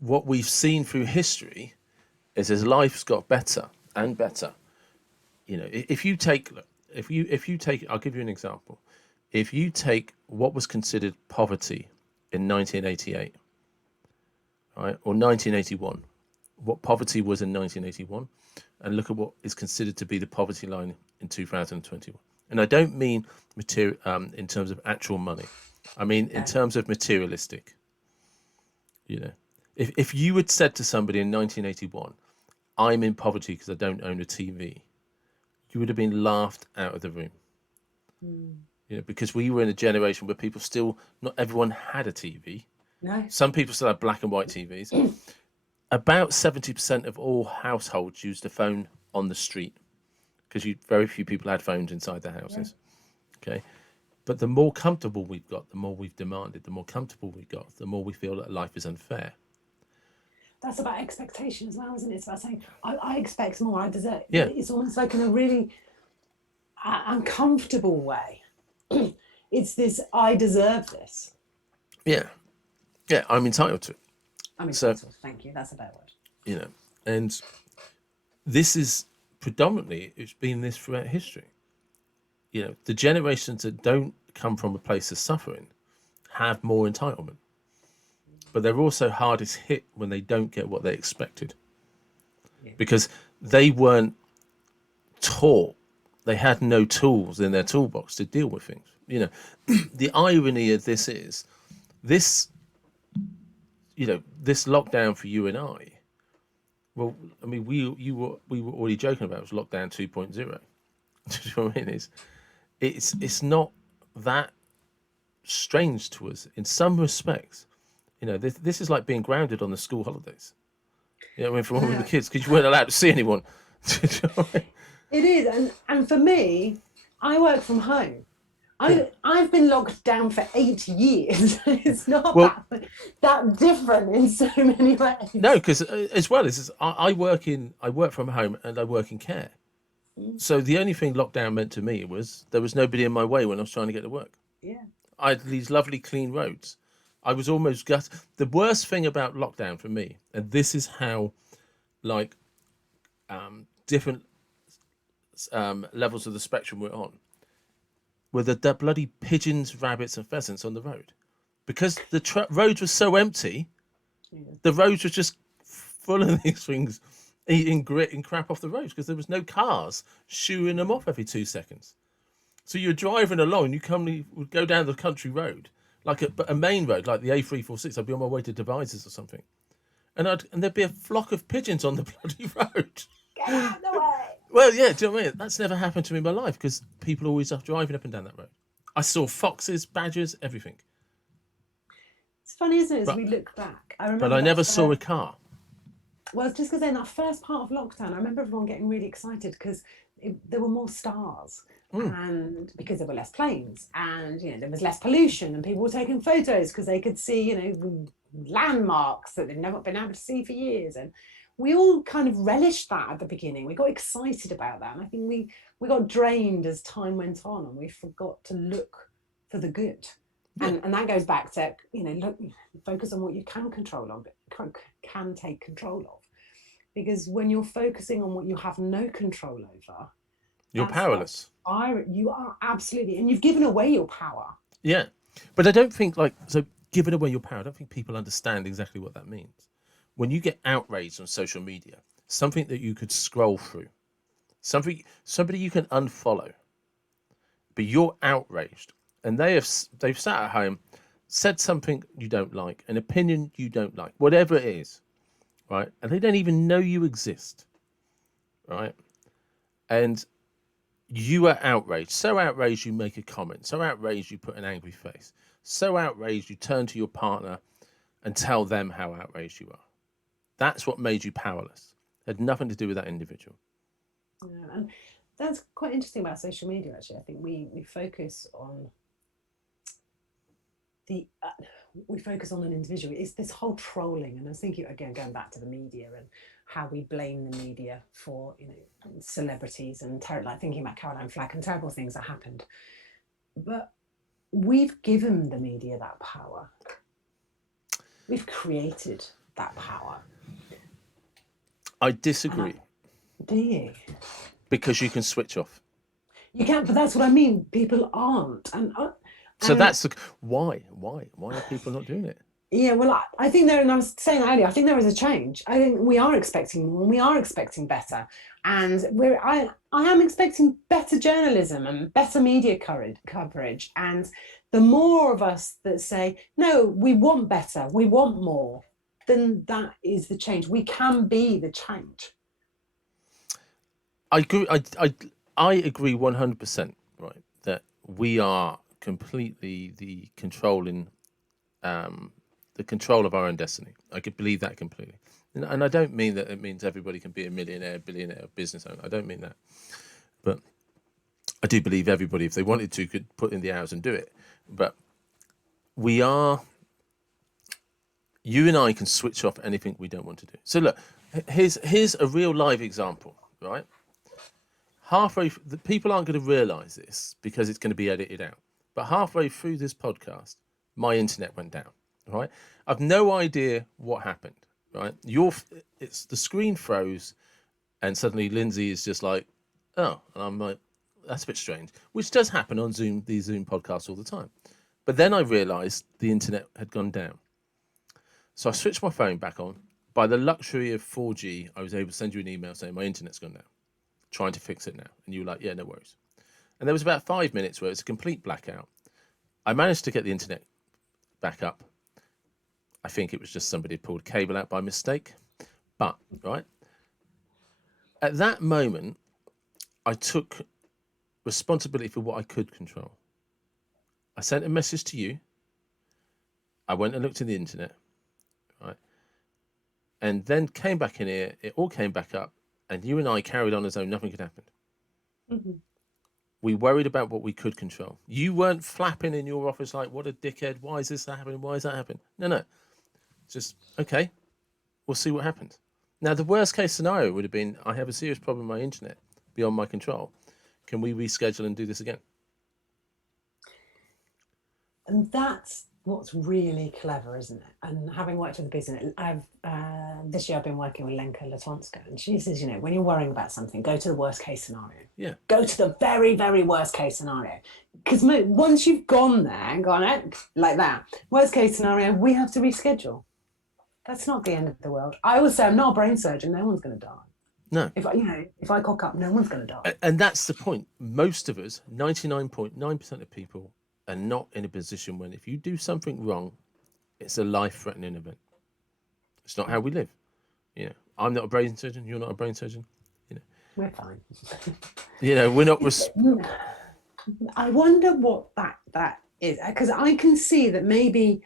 what we've seen through history is as life's got better and better. If you take, I'll give you an example. If you take what was considered poverty in 1988, right, or 1981, what poverty was in 1981, and look at what is considered to be the poverty line in 2021. And I don't mean material in terms of actual money. I mean in terms of materialistic. If you had said to somebody in 1981, I'm in poverty because I don't own a TV, you would have been laughed out of the room. Because we were in a generation where not everyone had a TV. No. Some people still have black and white TVs. About 70% of all households used a phone on the street, because very few people had phones inside their houses. Yeah. Okay. But the more comfortable we've got, the more we've demanded. The more comfortable we got, the more we feel that life is unfair. That's about expectation as well, isn't it? It's about saying, I expect more, I deserve. Yeah. It's almost like in a really uncomfortable way. It's this, I deserve this. Yeah. Yeah, I'm entitled to it. Thank you. That's a better word. And this is predominantly, it's been this throughout history. The generations that don't come from a place of suffering have more entitlement. But they're also hardest hit when they don't get what they expected. Yeah. Because they weren't taught, they had no tools in their toolbox to deal with things. The irony of this is, this lockdown for you and I, well, I mean, we were already joking about it was lockdown 2.0. Do you know what I mean? It's not that strange to us in some respects. This is like being grounded on the school holidays. For when we were kids, because you weren't allowed to see anyone. It is, and for me, I work from home. I've been locked down for 8 years. It's not that different in so many ways. No, because as well as I work from home and I work in care. So the only thing lockdown meant to me was there was nobody in my way when I was trying to get to work. Yeah, I had these lovely clean roads. I was almost gutted. The worst thing about lockdown for me, and this is how, different levels of the spectrum we're on, were the bloody pigeons, rabbits, and pheasants on the road, because the roads were so empty. Yeah. The roads were just full of these things eating grit and crap off the roads because there was no cars shooing them off every 2 seconds. So you're driving along, and you would go down the country road like a main road, like the A346. I'd be on my way to Devizes or something, and there'd be a flock of pigeons on the bloody road. Get out of the way. Well, yeah, do you know what I mean? That's never happened to me in my life because people always are driving up and down that road. I saw foxes, badgers, everything. It's funny, isn't it? As we look back, I remember. But I never saw a car. Well, it's just because in that first part of lockdown, I remember everyone getting really excited because there were more stars, and because there were less planes, and there was less pollution, and people were taking photos because they could see landmarks that they'd never been able to see for years, and we all kind of relished that at the beginning. We got excited about that, and I think we got drained as time went on, and we forgot to look for the good. And that goes back to look, focus on what you can control on, can take control of, because when you're focusing on what you have no control over, you're powerless. You are absolutely, and you've given away your power. Yeah, but I don't think giving away your power. I don't think people understand exactly what that means. When you get outraged on social media, something that you could scroll through, somebody you can unfollow, but you're outraged. And they've sat at home, said something you don't like, an opinion you don't like, whatever it is, right? And they don't even know you exist, right? And you are outraged. So outraged you make a comment. So outraged you put an angry face. So outraged you turn to your partner and tell them how outraged you are. That's what made you powerless. It had nothing to do with that individual. Yeah, and that's quite interesting about social media, actually. I think we focus on we focus on an individual. It's this whole trolling, and I was thinking again, going back to the media and how we blame the media for celebrities and like thinking about Caroline Flack and terrible things that happened. But we've given the media that power. We've created that power. I disagree. Do you? Because you can switch off. You can, but that's what I mean. People aren't, so that's why are people not doing it? Yeah, well, I think and I was saying earlier, I think there is a change. I think we are expecting more, and we are expecting better, and I am expecting better journalism and better media coverage. And the more of us that say, no, we want better, we want more, then that is the change. We can be the change. I agree. I agree 100%. Right, that we are completely the control of our own destiny. I could believe that completely, and I don't mean that it means everybody can be a millionaire, billionaire, business owner. I don't mean that, but I do believe everybody, if they wanted to, could put in the hours and do it. But you and I can switch off anything we don't want to do. So look, here's a real live example, right? The people aren't going to realize this because it's going to be edited out. But halfway through this podcast, my internet went down. Right, I've no idea what happened. Right, it's the screen froze, and suddenly Lindsey is just like, oh, and I'm like, that's a bit strange, which does happen on these Zoom podcasts all the time. But then I realised the internet had gone down, so I switched my phone back on. By the luxury of 4G, I was able to send you an email saying my internet's gone down, trying to fix it now, and you were like, yeah, no worries. And there was about 5 minutes where it was a complete blackout. I managed to get the internet back up. I think it was just somebody pulled a cable out by mistake. But, right, at that moment, I took responsibility for what I could control. I sent a message to you. I went and looked at the internet, right, and then came back in here. It all came back up, and you and I carried on as though nothing had happened. Mm-hmm. We worried about what we could control. You weren't flapping in your office like, what a dickhead. Why is this happening? Why is that happening? No. Just, okay, we'll see what happens. Now, the worst case scenario would have been, I have a serious problem with my internet beyond my control. Can we reschedule and do this again? And that's what's really clever, isn't it? And having worked with the business, this year I've been working with Lenka Latonska, and she says, when you're worrying about something, go to the worst case scenario. Yeah. Go to the very, very worst case scenario. Because once you've gone there and gone out like that, worst case scenario, we have to reschedule. That's not the end of the world. I always say I'm not a brain surgeon. No one's going to die. No. If I cock up, no one's going to die. And that's the point. Most of us, 99.9% of people, and not in a position when if you do something wrong, it's a life-threatening event. It's not how we live. You know, I'm not a brain surgeon. You're not a brain surgeon. You know, We're fine. you know, we're not. I wonder what that is, because I can see that maybe,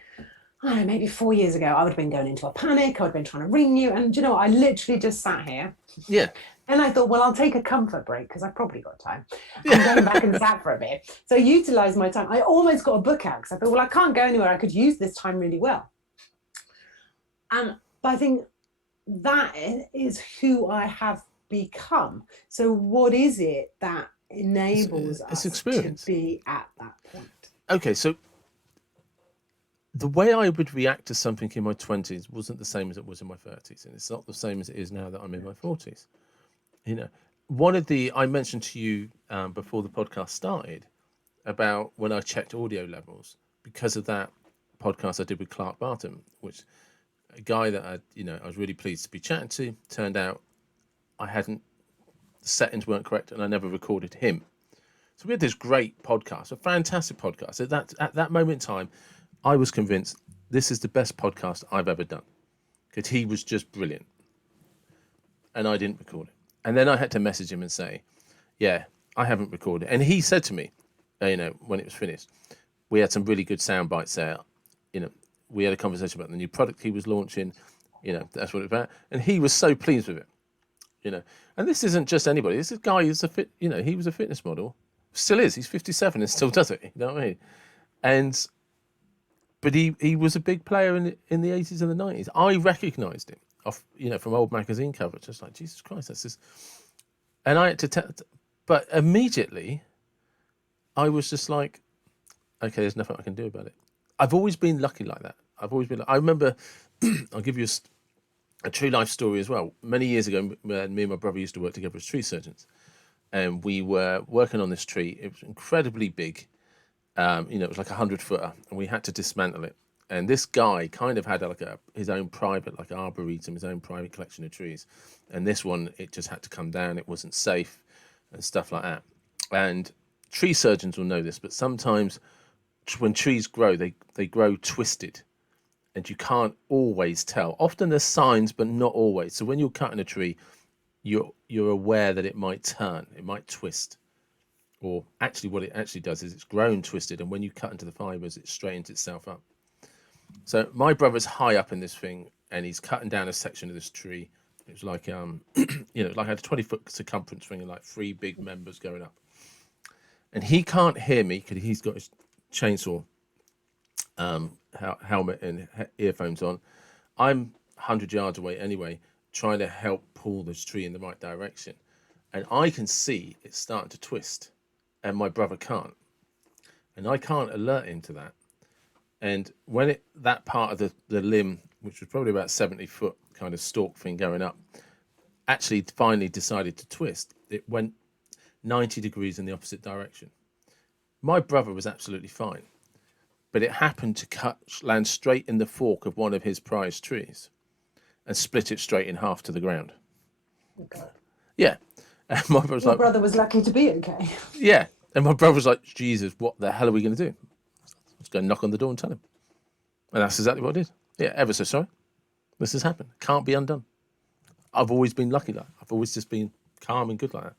I don't know, maybe 4 years ago, I would have been going into a panic. I would have been trying to ring you. And do you know what? I literally just sat here. Yeah. And I thought, well, I'll take a comfort break because I've probably got time. I'm going back and sat for a bit. So I utilised my time. I almost got a book out because I thought, well, I can't go anywhere. I could use this time really well. But I think that is who I have become. So what is it that enables us to be at that point? Okay, so the way I would react to something in my 20s wasn't the same as it was in my 30s, and it's not the same as it is now that I'm in my 40s. You know, I mentioned to you before the podcast started about when I checked audio levels because of that podcast I did with Clark Barton, which a guy that I was really pleased to be chatting to. Turned out the settings weren't correct, and I never recorded him. So we had this great podcast, a fantastic podcast. At that moment in time, I was convinced this is the best podcast I've ever done because he was just brilliant, and I didn't record it. And then I had to message him and say, yeah, I haven't recorded it. And he said to me, when it was finished, we had some really good sound bites there. We had a conversation about the new product he was launching. That's what it's about. And he was so pleased with it. And this isn't just anybody. This is a guy who's he was a fitness model. Still is. He's 57 and still does it. You know what I mean? But he was a big player in the 80s and the 90s. I recognised him from old magazine covers, just like, Jesus Christ, that's this. And I had to but immediately I was just like, okay, there's nothing I can do about it. I've always been lucky like that. I remember, I'll give you a true life story as well. Many years ago, me and my brother used to work together as tree surgeons. And we were working on this tree. It was incredibly big. It was like 100-footer, and we had to dismantle it. And this guy kind of had his own private, arboretum, his own private collection of trees. And this one, it just had to come down. It wasn't safe and stuff like that. And tree surgeons will know this, but sometimes when trees grow, they grow twisted. And you can't always tell. Often there's signs, but not always. So when you're cutting a tree, you're aware that it might turn, it might twist. Or actually what it actually does is it's grown twisted, and when you cut into the fibres, it straightens itself up. So my brother's high up in this thing, and he's cutting down a section of this tree. It was like, like I had a 20-foot circumference thing and like 3 big members going up. And he can't hear me because he's got his chainsaw helmet and earphones on. I'm 100 yards away anyway, trying to help pull this tree in the right direction. And I can see it's starting to twist, and my brother can't. And I can't alert him to that. And when that part of the limb, which was probably about 70-foot kind of stalk thing going up, actually finally decided to twist, it went 90 degrees in the opposite direction. My brother was absolutely fine, but it happened to land straight in the fork of one of his prized trees and split it straight in half to the ground. Okay. Yeah. And my brother was lucky to be okay. Yeah. And my brother was like, Jesus, what the hell are we going to do? Let's go knock on the door and tell him. And that's exactly what I did. Yeah, ever so sorry. This has happened. Can't be undone. I've always been lucky like that. I've always just been calm and good like that.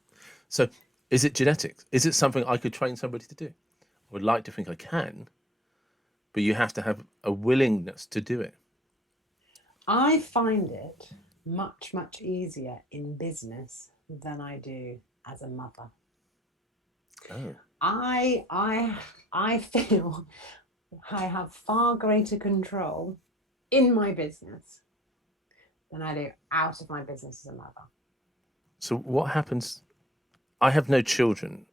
So is it genetics? Is it something I could train somebody to do? I would like to think I can, but you have to have a willingness to do it. I find it much, much easier in business than I do as a mother. Oh. I feel I have far greater control in my business than I do out of my business as a mother. So what happens? I have no children,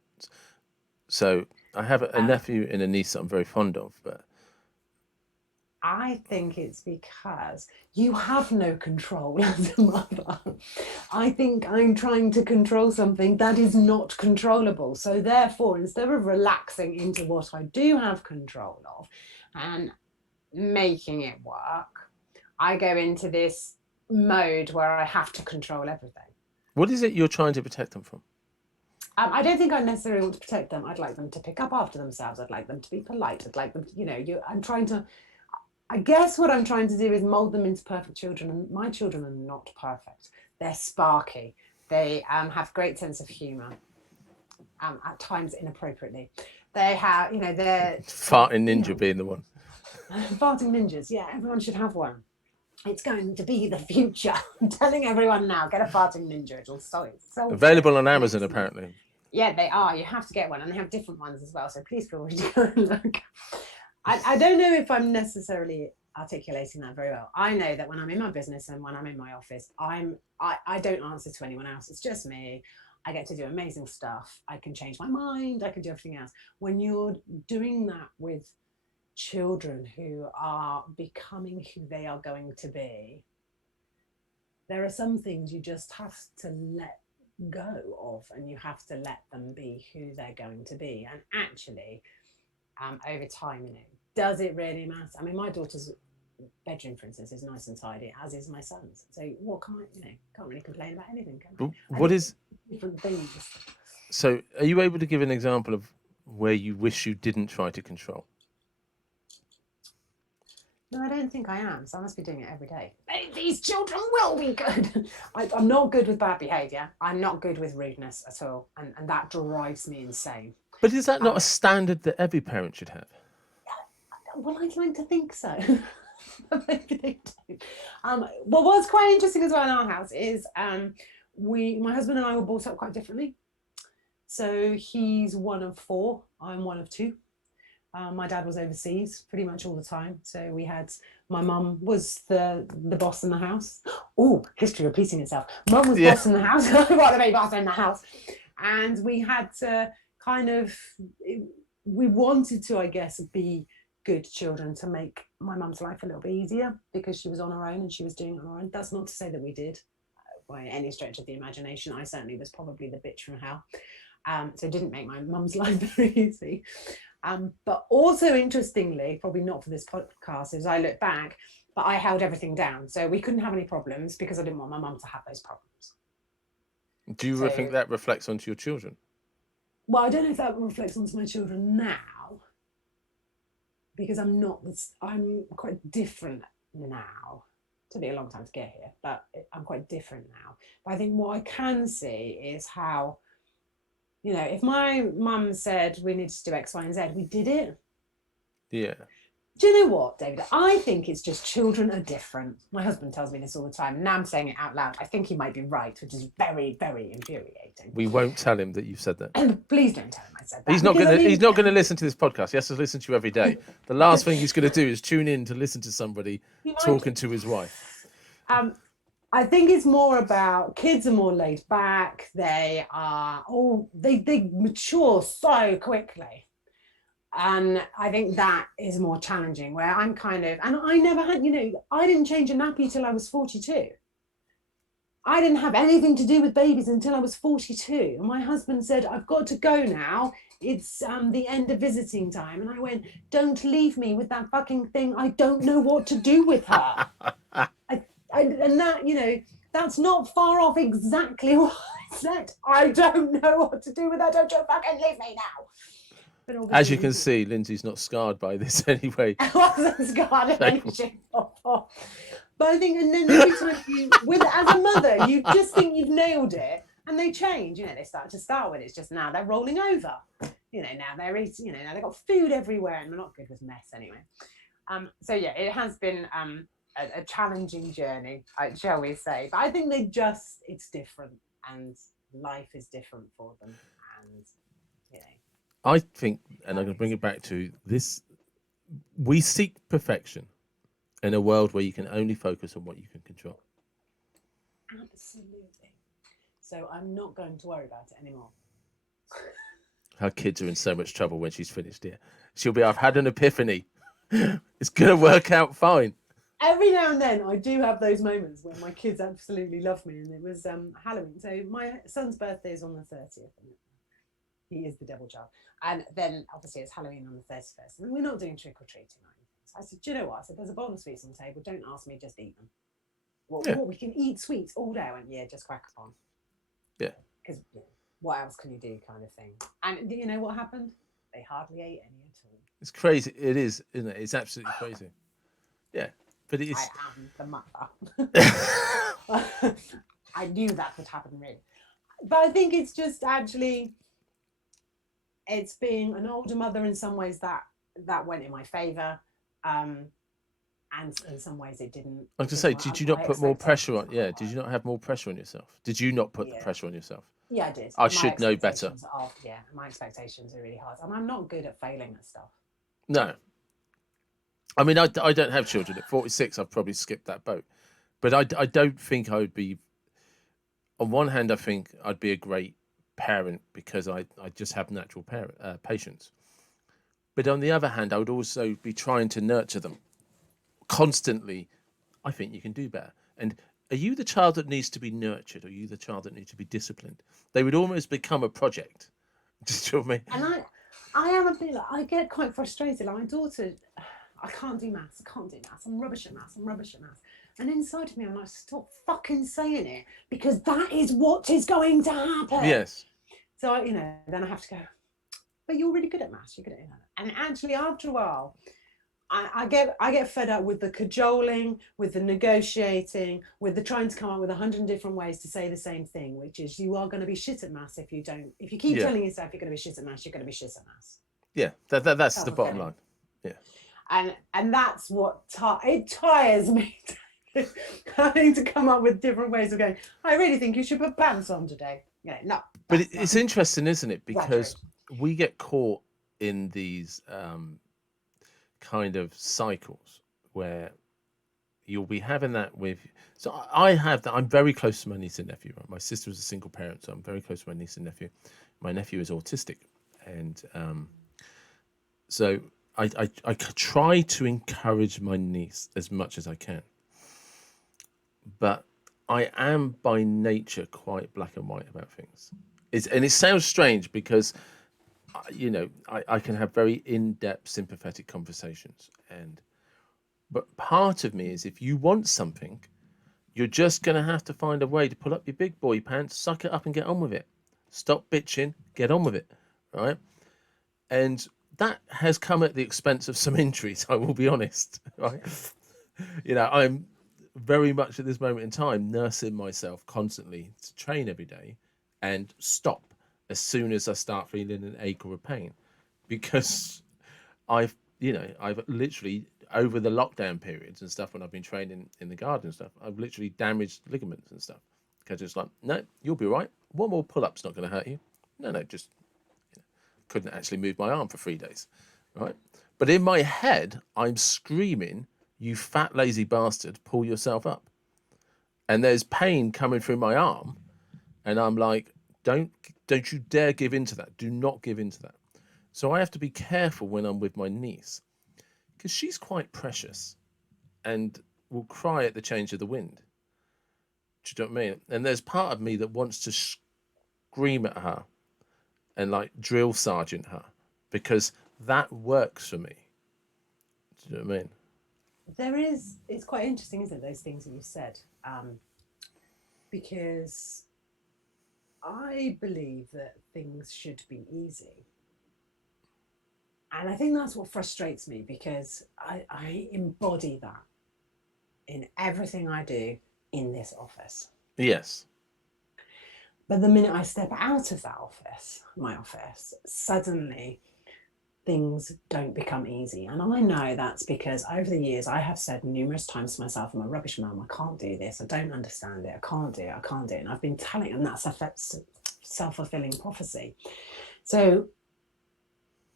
so I have a nephew and a niece that I'm very fond of, but I think it's because you have no control as a mother. I think I'm trying to control something that is not controllable. So therefore, instead of relaxing into what I do have control of and making it work, I go into this mode where I have to control everything. What is it you're trying to protect them from? I don't think I necessarily want to protect them. I'd like them to pick up after themselves. I'd like them to be polite. I'd like them, I guess what I'm trying to do is mold them into perfect children. And my children are not perfect. They're sparky. They have great sense of humour, at times inappropriately. They have, they're... Farting ninja being the one. Farting ninjas, yeah, everyone should have one. It's going to be the future. I'm telling everyone now, get a farting ninja. It'll so available on Amazon, apparently. Yeah, they are. You have to get one, and they have different ones as well. So please feel free to go and look. I don't know if I'm necessarily articulating that very well. I know that when I'm in my business and when I'm in my office, I don't answer to anyone else. It's just me. I get to do amazing stuff. I can change my mind. I can do everything else. When you're doing that with children who are becoming who they are going to be, there are some things you just have to let go of, and you have to let them be who they're going to be. And actually, over time, does it really matter? I mean, my daughter's bedroom, for instance, is nice and tidy, as is my son's. So what can I, can't really complain about anything, can I? What is different things? So, are you able to give an example of where you wish you didn't try to control? No, I don't think I am. So I must be doing it every day. These children will be good. I'm not good with bad behaviour. I'm not good with rudeness at all. And that drives me insane. But is that not a standard that every parent should have? Well, I'd like to think so. Maybe they do. Well, what's quite interesting as well in our house is my husband and I were brought up quite differently. So he's one of 4. I'm one of 2. My dad was overseas pretty much all the time. So we had, my mum was the boss in the house. Oh, history repeating itself. Mum was boss in the house. I want to be boss in the house. And we had to we wanted to, I guess, be good children to make my mum's life a little bit easier because she was on her own and she was doing it on her own. That's not to say that we did by any stretch of the imagination. I certainly was probably the bitch from hell. So it didn't make my mum's life very easy. But also interestingly, probably not for this podcast, as I look back, but I held everything down. So we couldn't have any problems because I didn't want my mum to have those problems. Do you think that reflects onto your children? Well, I don't know if that reflects onto my children now, because I'm quite different now. It took me a long time to get here, but I'm quite different now. But I think what I can see is how, if my mum said we needed to do X, Y, and Z, we did it. Yeah. Do you know what, David? I think it's just children are different. My husband tells me this all the time. And now I'm saying it out loud. I think he might be right, which is very, very infuriating. We won't tell him that you've said that. Please don't tell him I said that. He's not going to listen to this podcast. He has to listen to you every day. The last thing he's going to do is tune in to listen to somebody talking to his wife. I think it's more about kids are more laid back. They are they mature so quickly. And I think that is more challenging, where I'm kind of, and I never had, I didn't change a nappy till I was 42. I didn't have anything to do with babies until I was 42. And my husband said, I've got to go now. It's the end of visiting time. And I went, don't leave me with that fucking thing. I don't know what to do with her. And that, that's not far off exactly what I said. I don't know what to do with her. Don't you fucking leave me now. As you can see, Lindsay's not scarred by this anyway. I wasn't scarred of anything. But I think, and then every time as a mother, you just think you've nailed it, and they change. They start with it's just now they're rolling over. Now they're eating. Now they've got food everywhere, and they're not good with mess anyway. So yeah, it has been a challenging journey, shall we say? But I think it's different, and life is different for them, and I think, and I'm going to bring it back to this, we seek perfection in a world where you can only focus on what you can control. Absolutely. So I'm not going to worry about it anymore. Her kids are in so much trouble when she's finished here. She'll be, I've had an epiphany. It's going to work out fine. Every now and then I do have those moments where my kids absolutely love me, and it was Halloween. So my son's birthday is on the 30th. He is the devil child. And then obviously it's Halloween on the 31st. And we're not doing trick-or-treating or anything. So I said, do you know what? I said, there's a bowl of sweets on the table. Don't ask me, just eat them. Well, we can eat sweets all day. I went, yeah, just crack on. Yeah. Because what else can you do, kind of thing. And do you know what happened? They hardly ate any at all. It's crazy. It is, isn't it? It's absolutely crazy. Yeah, but it I is. am the mother. I knew that would happen, really. But I think it's just actually, it's being an older mother in some ways that went in my favour, and in some ways it didn't. I was to Because say, did you not my put more pressure expectations on? are Yeah, did high. you not have more pressure on yourself? Did you not put the Yeah, pressure on yourself? yeah, I did. I My should know better. expectations are, yeah, my expectations are really hard, and I'm not good at failing at stuff. No, I mean, I don't have children. At 46, I've probably skipped that boat. But I don't think I would be. On one hand, I think I'd be a great parent because I just have natural parent patience. But on the other hand, I would also be trying to nurture them constantly. I think you can do better. And are you the child that needs to be nurtured? Or are you the child that needs to be disciplined? They would almost become a project. Just you know what I And mean? I am a bit like, I get quite frustrated. Like my daughter, I can't do maths. I can't do maths. I'm rubbish at maths. I'm rubbish at maths. And inside of me, I'm like, stop fucking saying it, because that is what is going to happen. Yes. So then I have to go. But you're really good at maths. You're good at it. And actually, after a while, I get fed up with the cajoling, with the negotiating, with the trying to come up with 100 different ways to say the same thing, which is you are going to be shit at maths if you don't. If you keep Yeah. telling yourself you're going to be shit at maths, you're going to be shit at maths. Yeah. That's the bottom Self-fulfilling. line. Yeah. And that's what it tires me. Having to come up with different ways of going. I really think you should put pants on today. Yeah, no. But That's it's not interesting, isn't it? Because exaggerate. we get caught in these kind of cycles where you'll be having that with. So I have that. I'm very close to my niece and nephew. Right? My sister was a single parent, so I'm very close to my niece and nephew. My nephew is autistic, and so I try to encourage my niece as much as I can, but I am by nature quite black and white about things. And it sounds strange because I can have very in-depth sympathetic conversations, but part of me is if you want something, you're just going to have to find a way to pull up your big boy pants, suck it up and get on with it. Stop bitching, get on with it, right? And that has come at the expense of some injuries, I will be honest, right? I'm very much at this moment in time nursing myself constantly to train every day and stop as soon as I start feeling an ache or a pain, because I've literally over the lockdown periods and stuff when I've been training in the garden and stuff, I've literally damaged ligaments and stuff because it's like, no, you'll be right. One more pull up's not going to hurt you. No, just couldn't actually move my arm for 3 days, right? But in my head, I'm screaming, "You fat lazy bastard, pull yourself up!" And there's pain coming through my arm, and I'm like, don't you dare give in to that. Do not give in to that. So I have to be careful when I'm with my niece because she's quite precious and will cry at the change of the wind. Do you know what I mean? And there's part of me that wants to scream at her and like drill sergeant her because that works for me. Do you know what I mean? It's quite interesting, isn't it, those things that you said? Because I believe that things should be easy. And I think that's what frustrates me, because I embody that in everything I do in this office. Yes. But the minute I step out of that office, my office, suddenly things don't become easy. And I know that's because over the years I have said numerous times to myself, I'm a rubbish mum, I can't do this, I don't understand it, I can't do it, I can't do it. And I've been telling, and that's a self-fulfilling prophecy. So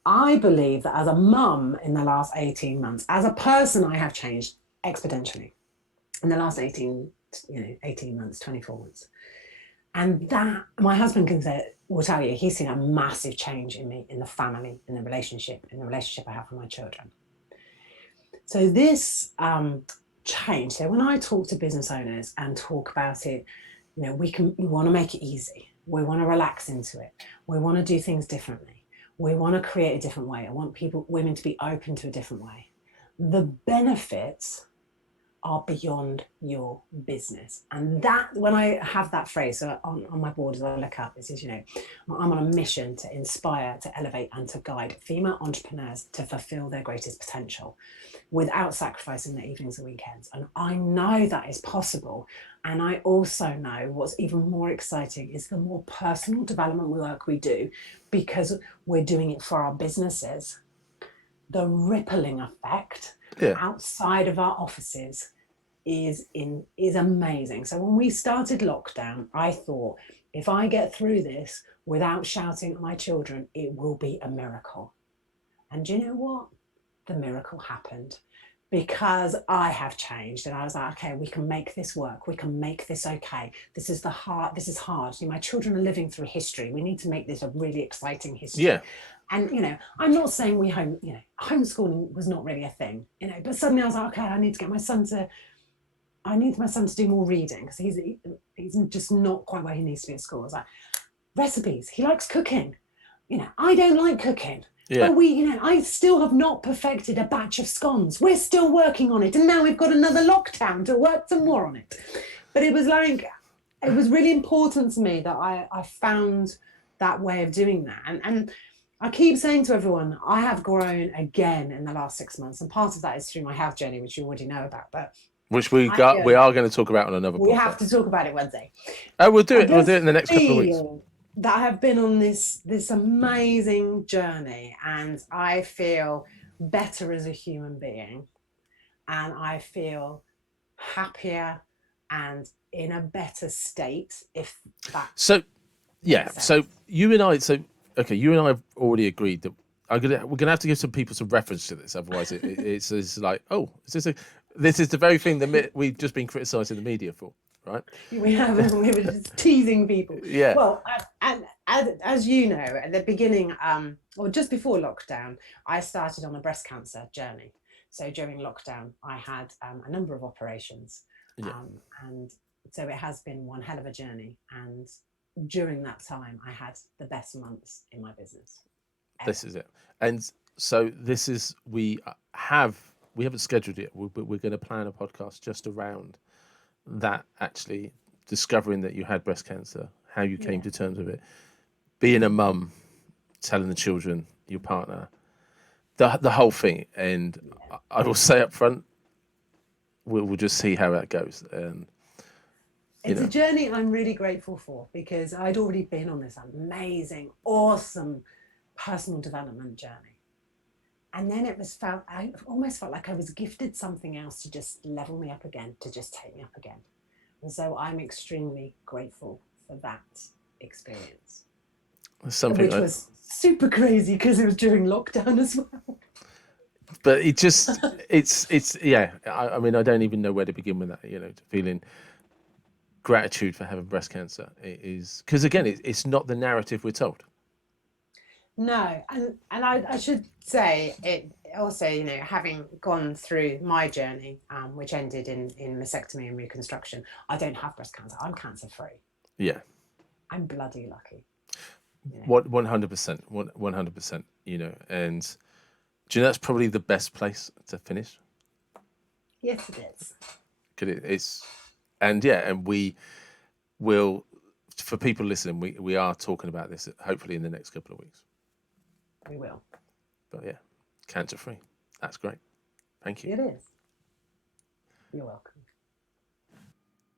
I believe that as a mum in the last 18 months, as a person, I have changed exponentially in the last 18 months, 24 months. And that my husband will tell you, he's seen a massive change in me, in the family, in the relationship I have with my children. So this change. So when I talk to business owners and talk about it, we want to make it easy. We want to relax into it. We want to do things differently. We want to create a different way. I want women to be open to a different way. The benefits are beyond your business. And that, when I have that phrase on my board as I look up, it says, you know, I'm on a mission to inspire, to elevate, and to guide female entrepreneurs to fulfill their greatest potential without sacrificing their evenings and weekends. And I know that is possible. And I also know what's even more exciting is the more personal development work we do, because we're doing it for our businesses, the rippling effect outside of our offices is amazing. So when we started lockdown, I thought, if I get through this without shouting at my children, it will be a miracle. And you know what? The miracle happened, because I have changed, and I was like, okay, we can make this work. We can make this okay. This is hard. You know, my children are living through history. We need to make this a really exciting history. Yeah. And, you know, I'm not saying homeschooling was not really a thing, you know, but suddenly I was like, okay, I need my son to do more reading, because he's just not quite where he needs to be at school. I was like, recipes. He likes cooking. You know, I don't like cooking. Yeah. But I still have not perfected a batch of scones. We're still working on it. And now we've got another lockdown to work some more on it. But it was really important to me that I found that way of doing that. And I keep saying to everyone, I have grown again in the last 6 months. And part of that is through my health journey, which you already know about. But which we are going to talk about on another podcast. We have to talk about it one day. We'll do it. We'll do it in the next couple of weeks. That I have been on this amazing journey, and I feel better as a human being, and I feel happier and in a better state, if that. So you and I have already agreed that we're gonna have to give some people some reference to this, otherwise it's like, oh, this is the very thing that we've just been criticising the media for. Right. We were just teasing people. Yeah. Well, and as you know, at the beginning, or just before lockdown, I started on a breast cancer journey. So during lockdown, I had a number of operations, and so it has been one hell of a journey. And during that time, I had the best months in my business. This is it. And so we haven't scheduled it, but we're going to plan a podcast just around that, actually discovering that you had breast cancer, how you came to terms with it, being a mum, telling the children, your partner, the whole thing. And I will say up front, we'll just see how that goes. And it's a journey I'm really grateful for, because I'd already been on this amazing, awesome personal development journey. And then I almost felt like I was gifted something else to just level me up again, to just take me up again. And so I'm extremely grateful for that experience. Which was super crazy, because it was during lockdown as well. But I mean, I don't even know where to begin with that, you know, feeling gratitude for having breast cancer. It is, because again, it's not the narrative we're told. No, and I should say it also, you know, having gone through my journey, which ended in mastectomy and reconstruction, I don't have breast cancer. I'm cancer free. Yeah. I'm bloody lucky. You know? 100%, 100%, you know, and do you know that's probably the best place to finish? Yes, it is. Because and we will, for people listening, we are talking about this hopefully in the next couple of weeks. We will. But yeah, cancer free. That's great. Thank you. It is. You're welcome.